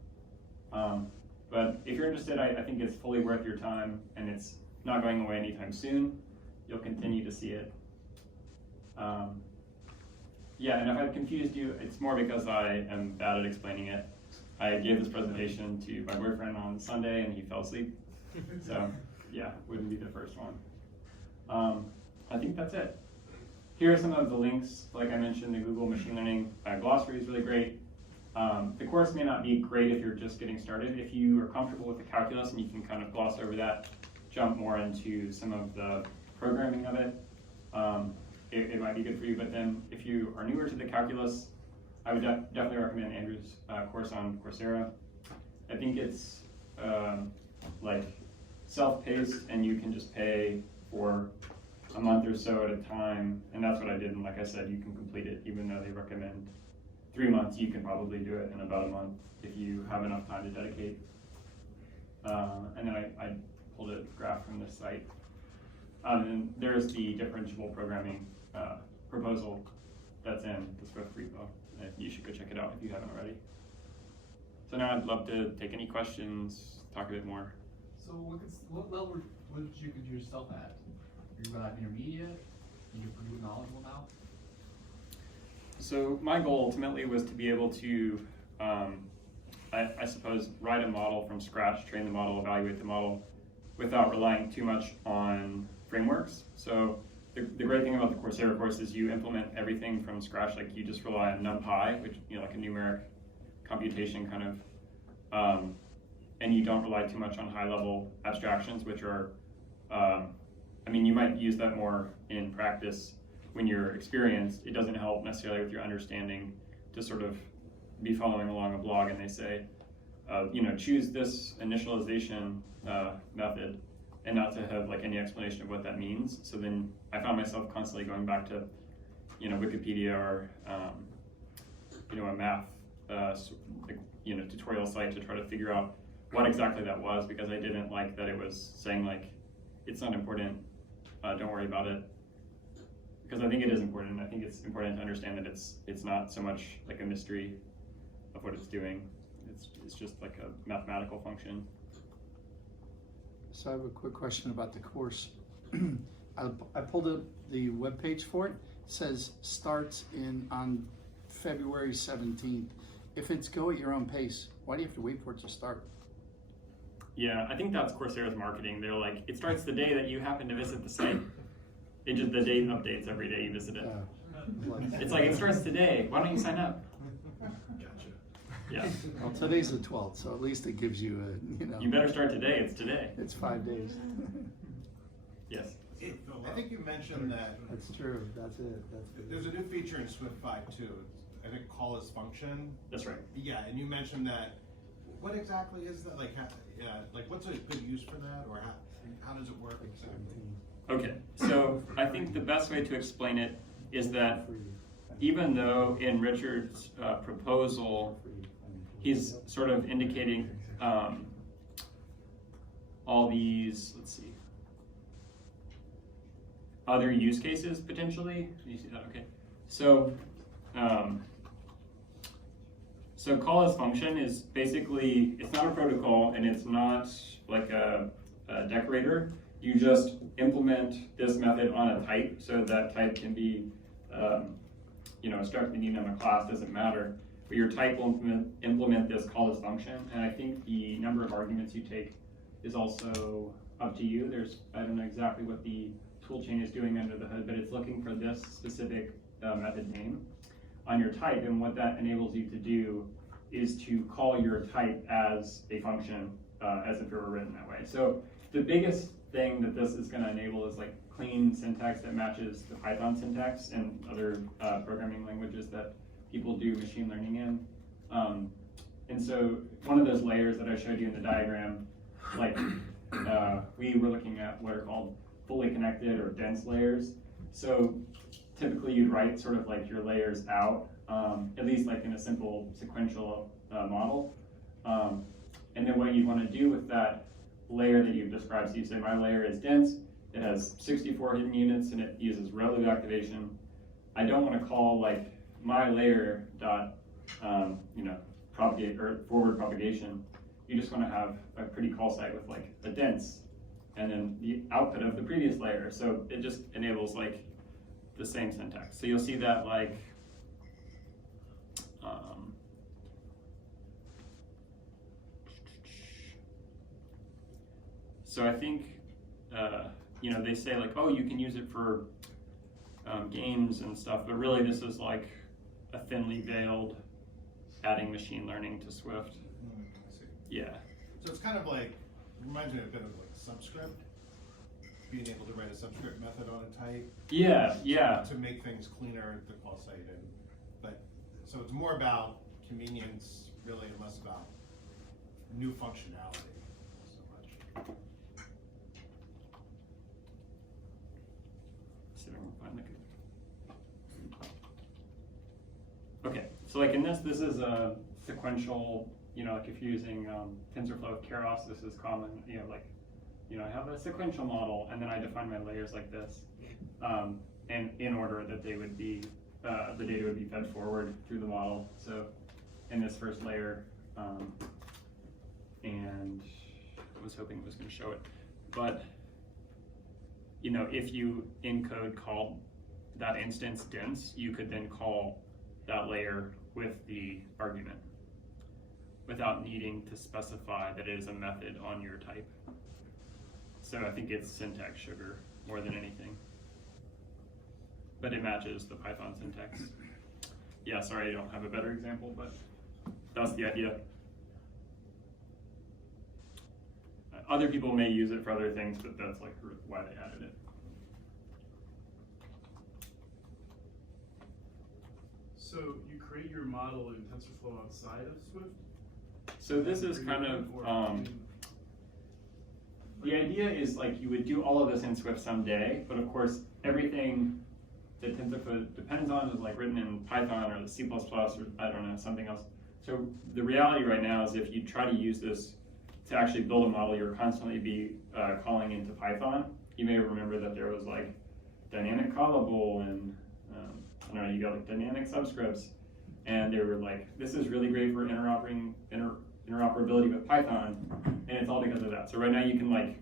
But if you're interested, I think it's fully worth your time, and it's not going away anytime soon. You'll continue to see it. Yeah, and if I've confused you, it's more because I am bad at explaining it. I gave this presentation to my boyfriend on Sunday and he fell asleep. So yeah, wouldn't be the first one. I think that's it. Here are some of the links. Like I mentioned, the Google Machine Learning glossary is really great. The course may not be great if you're just getting started. If you are comfortable with the calculus and you can kind of gloss over that, jump more into some of the programming of it, it might be good for you. But then if you are newer to the calculus, I would definitely recommend Andrew's course on Coursera. I think it's like self-paced, and you can just pay for a month or so at a time, and that's what I did. And like I said, you can complete it, even though they recommend 3 months. You can probably do it in about a month if you have enough time to dedicate. And then I pulled a graph from this site. And there's the differentiable programming proposal that's in the Swift repo. You should go check it out if you haven't already. So now I'd love to take any questions, talk a bit more. So what level would you consider yourself at? You're about intermediate? You're pretty knowledgeable now? So my goal ultimately was to be able to, I suppose, write a model from scratch, train the model, evaluate the model, without relying too much on frameworks. So the great thing about the Coursera course is you implement everything from scratch. Like you just rely on NumPy, which like a numeric computation kind of, and you don't rely too much on high-level abstractions, which are, you might use that more in practice when you're experienced. It doesn't help necessarily with your understanding to sort of be following along a blog and they say, choose this initialization method, and not to have like any explanation of what that means. So then I found myself constantly going back to, Wikipedia or, a math, tutorial site to try to figure out what exactly that was, because I didn't like that it was saying like, it's not important, don't worry about it. Because I think it is important. I think it's important to understand that it's not so much like a mystery of what it's doing. It's just like a mathematical function. So I have a quick question about the course. I pulled up the webpage for it. It says starts on February 17th. If it's go at your own pace, why do you have to wait for it to start? Yeah, I think that's Coursera's marketing. They're like, it starts the day that you happen to visit the site. The date updates every day you visit it. It's like, it starts today. Why don't you sign up? Gotcha. Yeah. Well, today's the 12th, so at least it gives you a, You better start today. It's today. It's 5 days. Yes. I think you mentioned that That's true. That's it. there's a new feature in Swift 5 too. I think call as function. That's right. Yeah, and you mentioned that. What exactly is that? Like, what's a good use for that, or how does it work exactly? Okay, so I think the best way to explain it is that even though in Richard's proposal, he's sort of indicating all these, let's see, other use cases potentially. Do you see that? Okay. So So call as function is basically, it's not a protocol and it's not like a decorator. You just implement this method on a type, so that type can be, a struct, an enum, a class, doesn't matter. But your type will implement this call as function, and I think the number of arguments you take is also up to you. I don't know exactly what the toolchain is doing under the hood, but it's looking for this specific method name on your type, and what that enables you to do is to call your type as a function, as if it were written that way. So the biggest thing that this is going to enable is like clean syntax that matches the Python syntax and other programming languages that people do machine learning in. And so one of those layers that I showed you in the diagram, like we were looking at what are called fully connected or dense layers. So typically you'd write sort of like your layers out, at least like in a simple sequential model. And then what you want to do with that layer that you've described, so you say my layer is dense, it has 64 hidden units and it uses relative activation. I don't want to call like my layer dot, propagate or forward propagation. You just want to have a pretty call site with like a dense and then the output of the previous layer. So it just enables like the same syntax. So you'll see that like, so I think, they say like, oh, you can use it for games and stuff, but really this is like a thinly veiled adding machine learning to Swift. I see. Yeah. So it's kind of like, it reminds me a bit of like a subscript, being able to write a subscript method on a type. Yeah. To make things cleaner to call site in. But, so it's more about convenience really and less about new functionality so much. See if I can find the Okay, so like in this is a sequential, like if you're using TensorFlow with Keras, this is common, I have a sequential model and then I define my layers like this. And in order that they would be, the data would be fed forward through the model. So in this first layer, and I was hoping it was going to show it, but if you in code call that instance dense, you could then call that layer with the argument without needing to specify that it is a method on your type. So I think it's syntax sugar more than anything. But it matches the Python syntax. Yeah, sorry, I don't have a better example, but that's the idea. Other people may use it for other things, but that's like why they added it. So you create your model in TensorFlow outside of Swift? So this is kind of, the idea is like you would do all of this in Swift someday, but of course everything that TensorFlow depends on is like written in Python or the C++ or I don't know, something else. So the reality right now is if you try to use this to actually build a model, you'll constantly be calling into Python. You may remember that there was like dynamic callable and I don't know, you got like dynamic subscripts, and they were like, this is really great for interoperability with Python, and it's all because of that. So right now you can like,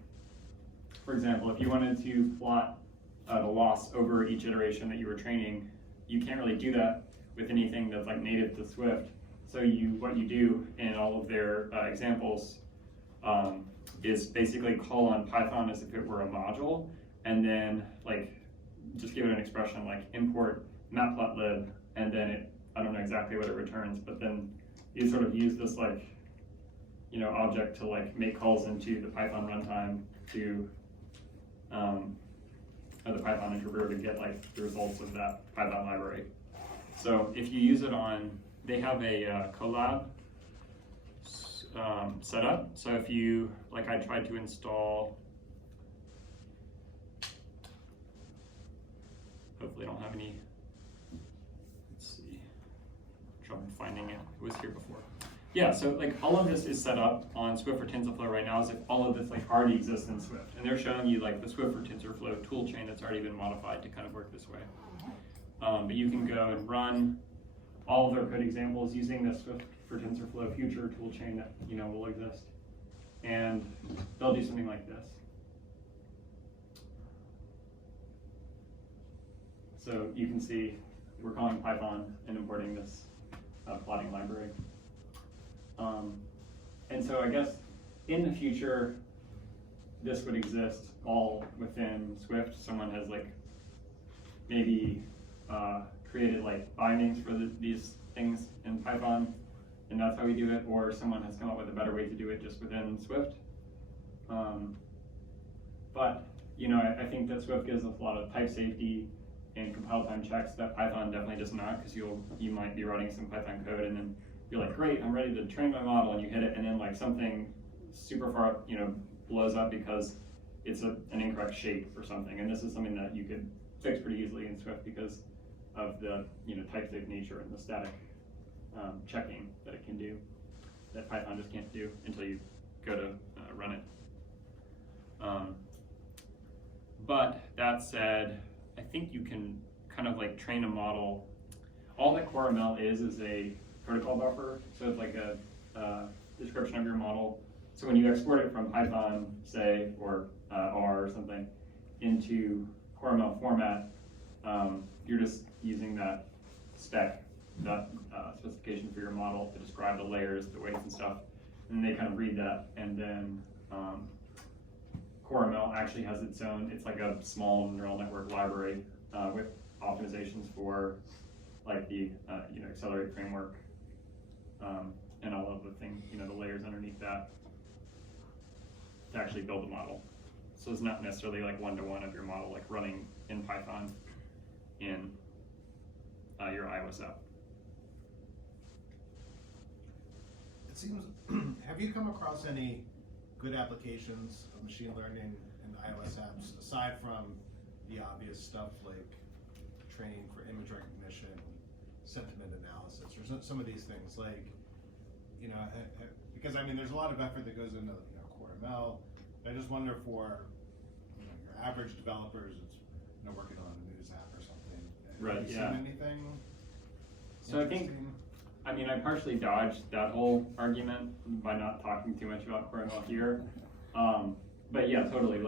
for example, if you wanted to plot the loss over each iteration that you were training, you can't really do that with anything that's like native to Swift. So what you do in all of their examples is basically call on Python as if it were a module, and then like just give it an expression like import matplotlib, and then I don't know exactly what it returns, but then you sort of use this like, object to like make calls into the Python runtime to, the Python interpreter to get like the results of that Python library. So if you use it on, they have a collab setup. So if you, like I tried to install, hopefully I don't have any, let's see, trouble finding it. It was here before. Yeah, so like all of this is set up on Swift for TensorFlow right now as if all of this like already exists in Swift. And they're showing you like the Swift for TensorFlow toolchain that's already been modified to kind of work this way. But you can go and run all of their code examples using the Swift for TensorFlow future toolchain that, will exist. And they'll do something like this. So you can see we're calling Python and importing this plotting library. And so I guess in the future, this would exist all within Swift. Someone has maybe created bindings for these things in Python, and that's how we do it, or someone has come up with a better way to do it just within Swift. But I think that Swift gives us a lot of type safety and compile time checks that Python definitely does not, because you might be running some Python code and then you're like, great, I'm ready to train my model, and you hit it, and then something super far up, blows up because it's an incorrect shape or something. And this is something that you could fix pretty easily in Swift because of the type safe nature and the static checking that it can do that Python just can't do until you go to run it. But that said, I think you can kind of train a model. All that CoreML is a protocol buffer. So it's like a description of your model. So when you export it from Python, say, or R or something, into CoreML format, you're just using that spec, that specification for your model to describe the layers, the weights and stuff. And they kind of read that, and then CoreML actually has its own, it's like a small neural network library with optimizations for the accelerate framework and all of the things, the layers underneath that to actually build the model. So it's not necessarily one-to-one of your model running in Python in your iOS app. It seems, have you come across any good applications of machine learning in iOS apps, aside from the obvious stuff like training for image recognition, sentiment analysis, or some of these things because there's a lot of effort that goes into CoreML. I just wonder for your average developers, it's working on a news app or something. Right, Have you yeah. seen anything? So I think, I partially dodged that whole argument by not talking too much about CoreML here. But yeah, totally.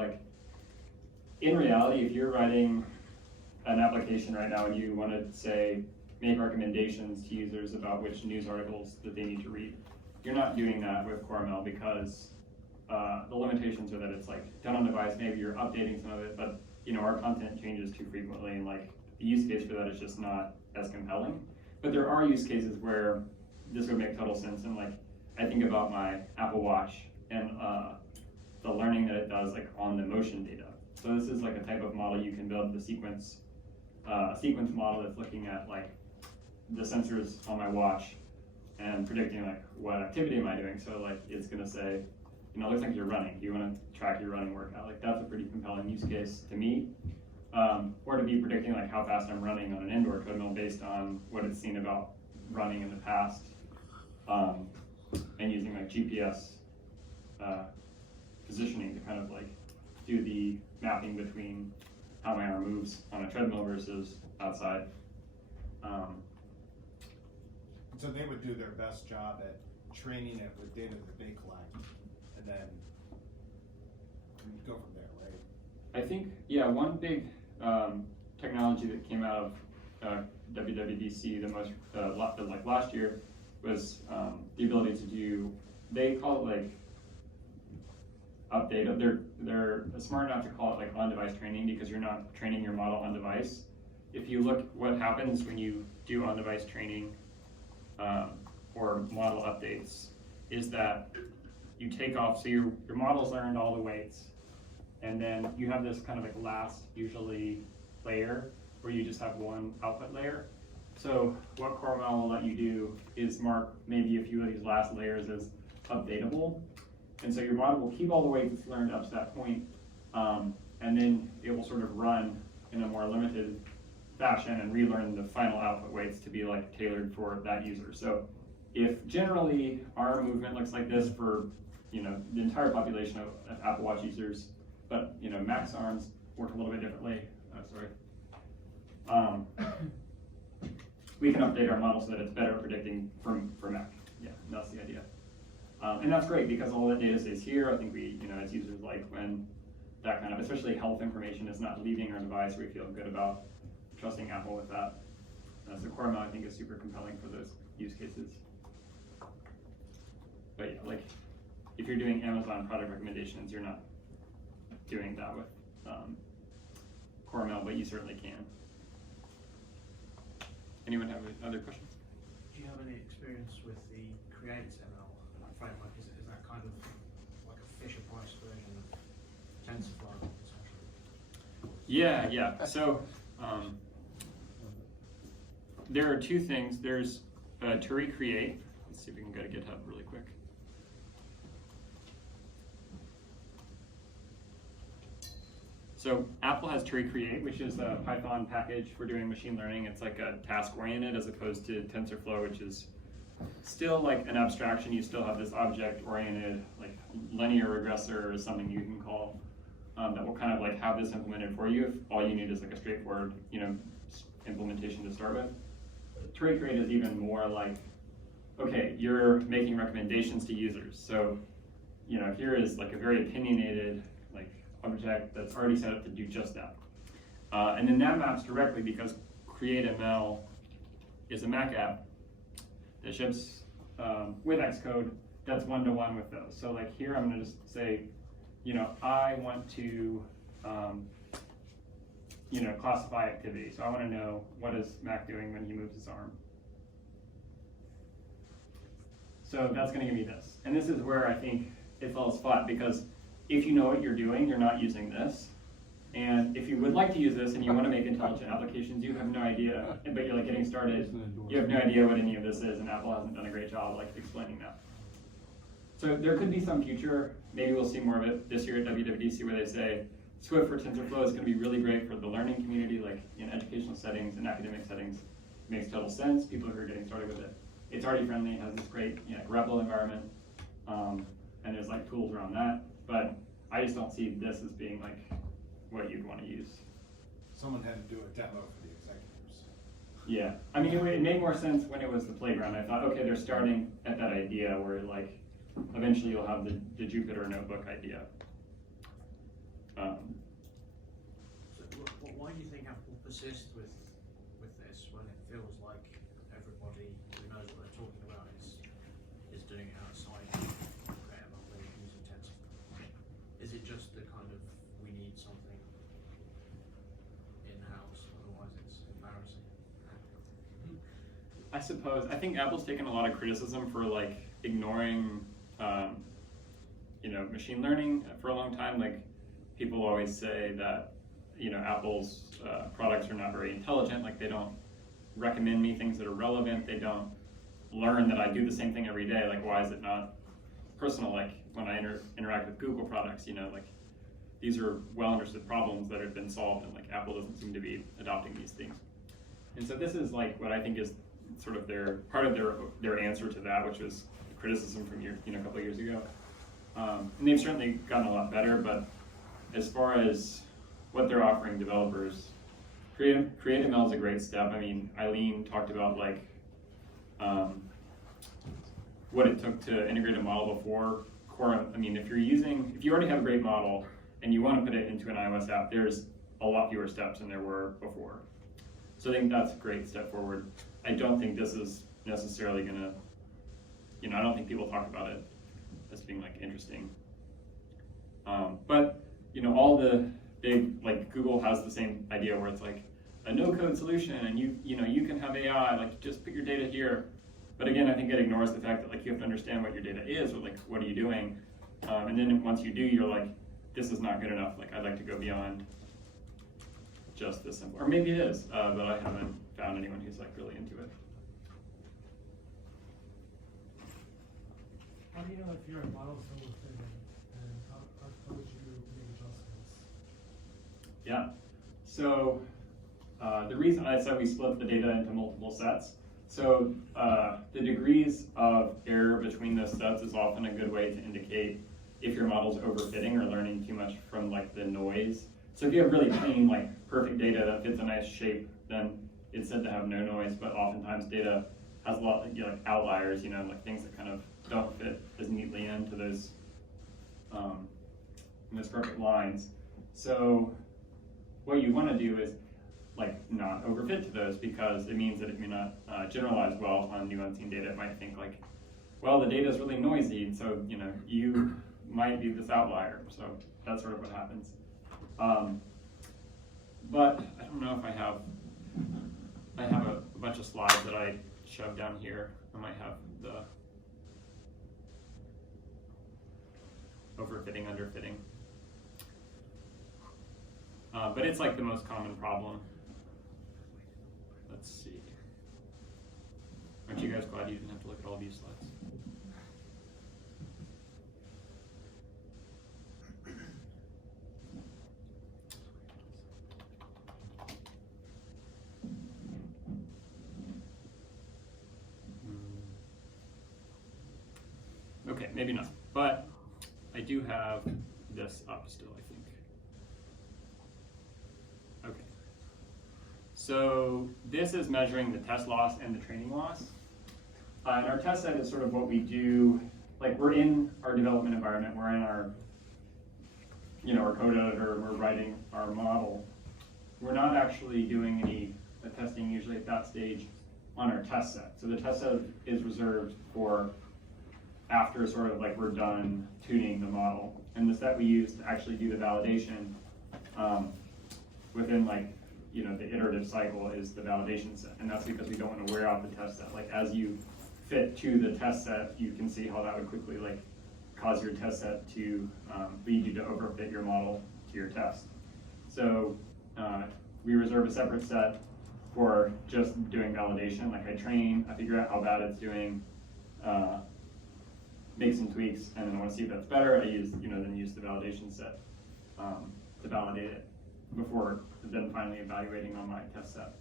In reality, if you're writing an application right now and you want to say, make recommendations to users about which news articles that they need to read, you're not doing that with CoreML because the limitations are that it's done on device, maybe you're updating some of it, but our content changes too frequently, and the use case for that is just not as compelling. But there are use cases where this would make total sense, and I think about my Apple Watch and the learning that it does on the motion data. So this is a type of model you can build, the sequence model that's looking at the sensors on my watch and predicting what activity am I doing. So it's gonna say, it looks like you're running. Do you want to track your running workout? That's a pretty compelling use case to me. Or to be predicting how fast I'm running on an indoor treadmill based on what it's seen about running in the past, and using GPS positioning to kind of do the mapping between how my arm moves on a treadmill versus outside. So they would do their best job at training it with data that they collect, and then go from there, right? I think, yeah, one big technology that came out of WWDC the most last year was the ability to do, they call it update. They're smart enough to call it on-device training because you're not training your model on device. If you look what happens when you do on-device training or model updates, is that you take off, so your model's learned all the weights, and then you have this kind of last, usually, layer where you just have one output layer. So what CoreML will let you do is mark maybe a few of these last layers as updatable. And so your model will keep all the weights it's learned up to that point, and then it will sort of run in a more limited fashion and relearn the final output weights to be tailored for that user. So if generally arm movement looks like this for the entire population of Apple Watch users, but Mac's arms work a little bit differently. We can update our model so that it's better predicting for Mac. Yeah. That's the idea. And that's great because all that data stays here. I think we, as users like when that kind of, especially health information is not leaving our device, we feel good about trusting Apple with that. So CoreML, I think, is super compelling for those use cases. But yeah, like if you're doing Amazon product recommendations, you're not doing that with CoreML, but you certainly can. Anyone have other questions? Do you have any experience with the Create ML framework? Is that kind of like a Fisher Price version of TensorFlow, essentially? Yeah. So there are two things. There's to recreate. Let's see if we can go to GitHub really quick. So Apple has to recreate, which is a Python package for doing machine learning. It's like a task-oriented as opposed to TensorFlow, which is still like an abstraction. You still have this object-oriented, like linear regressor or something you can call that will kind of like have this implemented for you if all you need is like a straightforward, implementation to start with. To recreate is even more like, okay, you're making recommendations to users. So, here is like a very opinionated object that's already set up to do just that. And then that maps directly because CreateML is a Mac app that ships with Xcode that's one-to-one with those. So like here I'm gonna just say, I want to classify activity. So I wanna know what is Mac doing when he moves his arm. So that's gonna give me this. And this is where I think it falls flat because if you know what you're doing, you're not using this. And if you would like to use this and you want to make intelligent applications, you have no idea, but you're like getting started, you have no idea what any of this is, and Apple hasn't done a great job like explaining that. So there could be some future, maybe we'll see more of it this year at WWDC where they say Swift for TensorFlow is going to be really great for the learning community, like in educational settings and academic settings. It makes total sense, people who are getting started with it. It's already friendly, it has this great REPL environment, and there's like tools around that. But I just don't see this as being like what you'd want to use. Someone had to do a demo for the executives. Yeah, I mean, it made more sense when it was the playground. I thought, okay, they're starting at that idea where like, eventually you'll have the Jupyter notebook idea. So why do you think Apple persists with this when it feels like everybody who knows what they're talking about is doing it outside CoreML using TensorFlow? Is it just the kind of, we need something in-house, otherwise it's embarrassing? I suppose, I think Apple's taken a lot of criticism for like ignoring, machine learning for a long time. Like people always say that, Apple's products are not very intelligent, like they don't recommend me things that are relevant, they don't learn that I do the same thing every day, like why is it not personal, like when I interact with Google products, like these are well understood problems that have been solved and like Apple doesn't seem to be adopting these things. And so this is like what I think is sort of part of their answer to that, which was criticism from a couple of years ago. And they've certainly gotten a lot better, but as far as what they're offering developers, CreateML is a great step. I mean, Eileen talked about like what it took to integrate a model before CoreML. I mean, if you already have a great model and you want to put it into an iOS app, there's a lot fewer steps than there were before. So I think that's a great step forward. I don't think this is necessarily gonna, I don't think people talk about it as being like interesting. But all the big, like Google has the same idea where it's like a no-code solution, and you can have AI, like just put your data here. But again, I think it ignores the fact that like you have to understand what your data is, or like what are you doing, and then once you do, you're like, this is not good enough. Like I'd like to go beyond just this simple, or maybe it is, but I haven't found anyone who's like really into it. How do you know if your model is overfitting, and how would you make adjustments? Yeah, so the reason I said we split the data into multiple sets, so the degrees of error between those sets is often a good way to indicate if your model's overfitting or learning too much from like the noise. So if you have really clean, like perfect data that fits a nice shape, then it's said to have no noise, but oftentimes data has a lot of, like outliers, like things that kind of don't fit as neatly into those perfect lines. So what you want to do is like not overfit to those, because it means that it may not generalize well on new unseen data. It might think like, well, the data is really noisy, and so you might be this outlier. So that's sort of what happens. But I don't know if I have a bunch of slides that I shoved down here. I might have the overfitting, underfitting. But it's like the most common problem. Let's see. Aren't you guys glad you didn't have to look at all these slides? Okay, maybe not, but I do have this up still, I think. Okay. So this is measuring the test loss and the training loss. And our test set is sort of what we do, like we're in our development environment, we're in our, our code editor, we're writing our model. We're not actually doing any testing usually at that stage on our test set. So the test set is reserved for after sort of like we're done tuning the model. And the set we use to actually do the validation within like, the iterative cycle is the validation set. And that's because we don't want to wear out the test set. Like as you fit to the test set, you can see how that would quickly like cause your test set to lead you to overfit your model to your test. So we reserve a separate set for just doing validation. Like I train, I figure out how bad it's doing, make some tweaks, and then I want to see if that's better. I use, then use the validation set to validate it before then finally evaluating on my test set.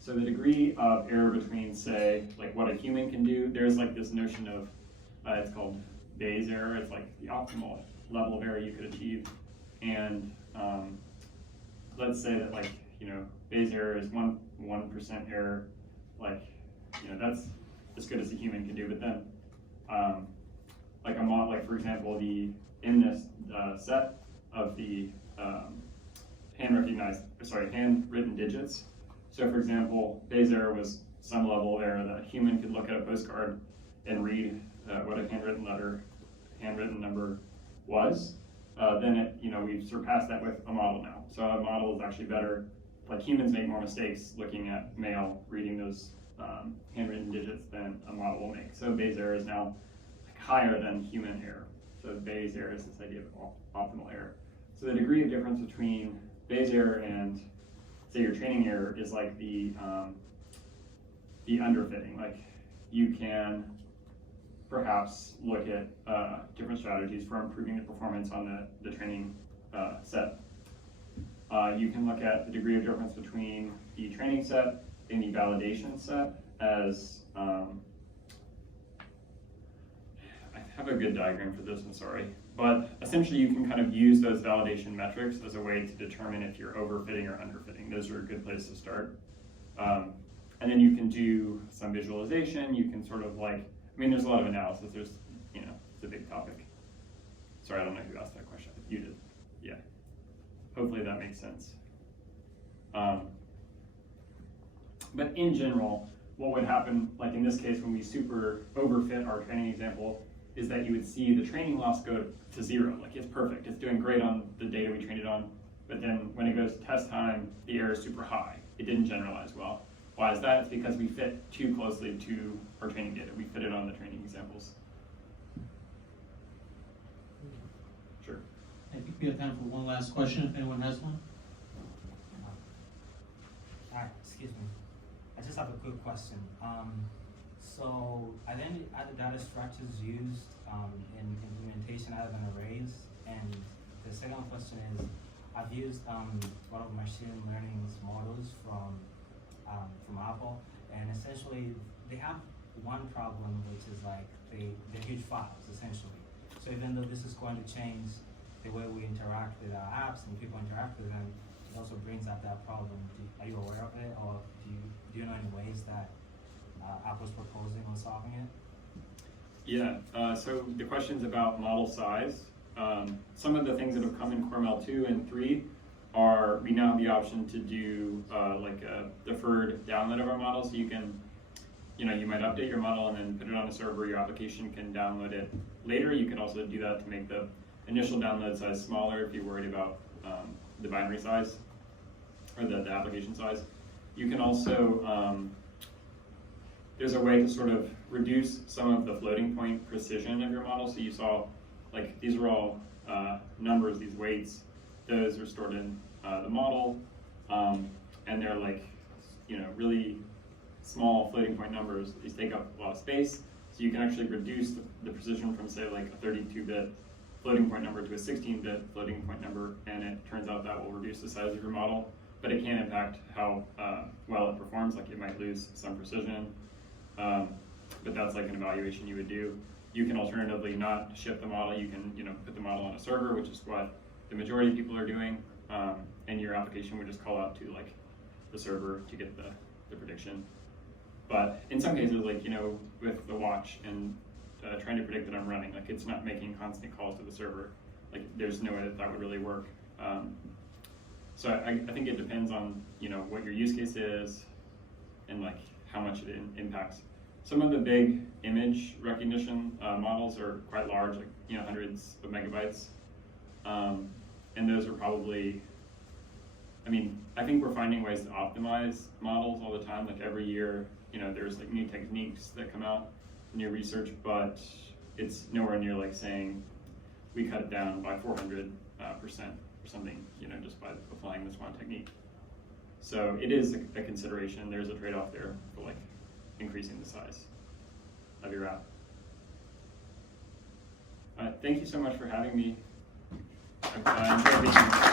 So the degree of error between, say, like what a human can do, there's like this notion of, it's called Bayes error. It's like the optimal level of error you could achieve. And let's say that like, Bayes error is 1% error, like, that's as good as a human can do. But then, like for example, in this set of the handwritten digits. So for example, Bayes error was some level of error that a human could look at a postcard and read what a handwritten number was. Then we've surpassed that with a model now. So a model is actually better. Like humans make more mistakes looking at mail, reading those handwritten digits than a model will make. So Bayes error is now higher than human error. So Bayes error is this idea of optimal error. So the degree of difference between Bayes error and, say, your training error is like the underfitting. Like you can perhaps look at different strategies for improving the performance on the training set. You can look at the degree of difference between the training set and the validation set as, I have a good diagram for this, I'm sorry. But essentially you can kind of use those validation metrics as a way to determine if you're overfitting or underfitting. Those are a good place to start. And then you can do some visualization. You can sort of like, there's a lot of analysis. There's, it's a big topic. Sorry, I don't know who asked that question. You did. Yeah. Hopefully that makes sense. But in general, what would happen, like in this case, when we super overfit our training example, is that you would see the training loss go to 0. Like it's perfect, it's doing great on the data we trained it on, but then when it goes to test time, the error is super high. It didn't generalize well. Why is that? It's because we fit too closely to our training data. We fit it on the training examples. Sure. I think we have time for one last question, if anyone has one. Hi, excuse me. I just have a quick question. So are there any other data structures used in implementation other than arrays? And the second question is, I've used one of machine learning models from Apple, and essentially they have one problem, which is like they're huge files essentially. So even though this is going to change the way we interact with our apps and people interact with them, it also brings up that problem. Are you aware of it, or do you know any ways that Apple's proposing on solving it? Yeah, so the questions about model size. Some of the things that have come in CoreML 2 and 3 are, we now have the option to do like a deferred download of our model, so you can, you might update your model and then put it on a server, your application can download it later. You can also do that to make the initial download size smaller if you're worried about the binary size, or the application size. You can also, there's a way to sort of reduce some of the floating point precision of your model. So you saw, like, these are all numbers, these weights. Those are stored in the model, and they're like, really small floating point numbers. These take up a lot of space. So you can actually reduce the precision from, say, like a 32-bit floating point number to a 16-bit floating point number, and it turns out that will reduce the size of your model, but it can impact how well it performs. Like, it might lose some precision, but that's like an evaluation you would do. You can alternatively not ship the model. You can, put the model on a server, which is what the majority of people are doing, and your application would just call out to like the server to get the prediction. But in some cases, like, with the watch and trying to predict that I'm running, like, it's not making constant calls to the server. Like, there's no way that would really work. So I think it depends on, what your use case is and like how much it impacts. Some of the big image recognition models are quite large, like, hundreds of megabytes. And those are probably, I think we're finding ways to optimize models all the time. Like, every year, there's like new techniques that come out, new research, but it's nowhere near like saying we cut it down by 400% or something, just by applying this one technique. So it is a consideration. There's a trade-off there for like increasing the size of your app. Thank you so much for having me. I enjoyed being here.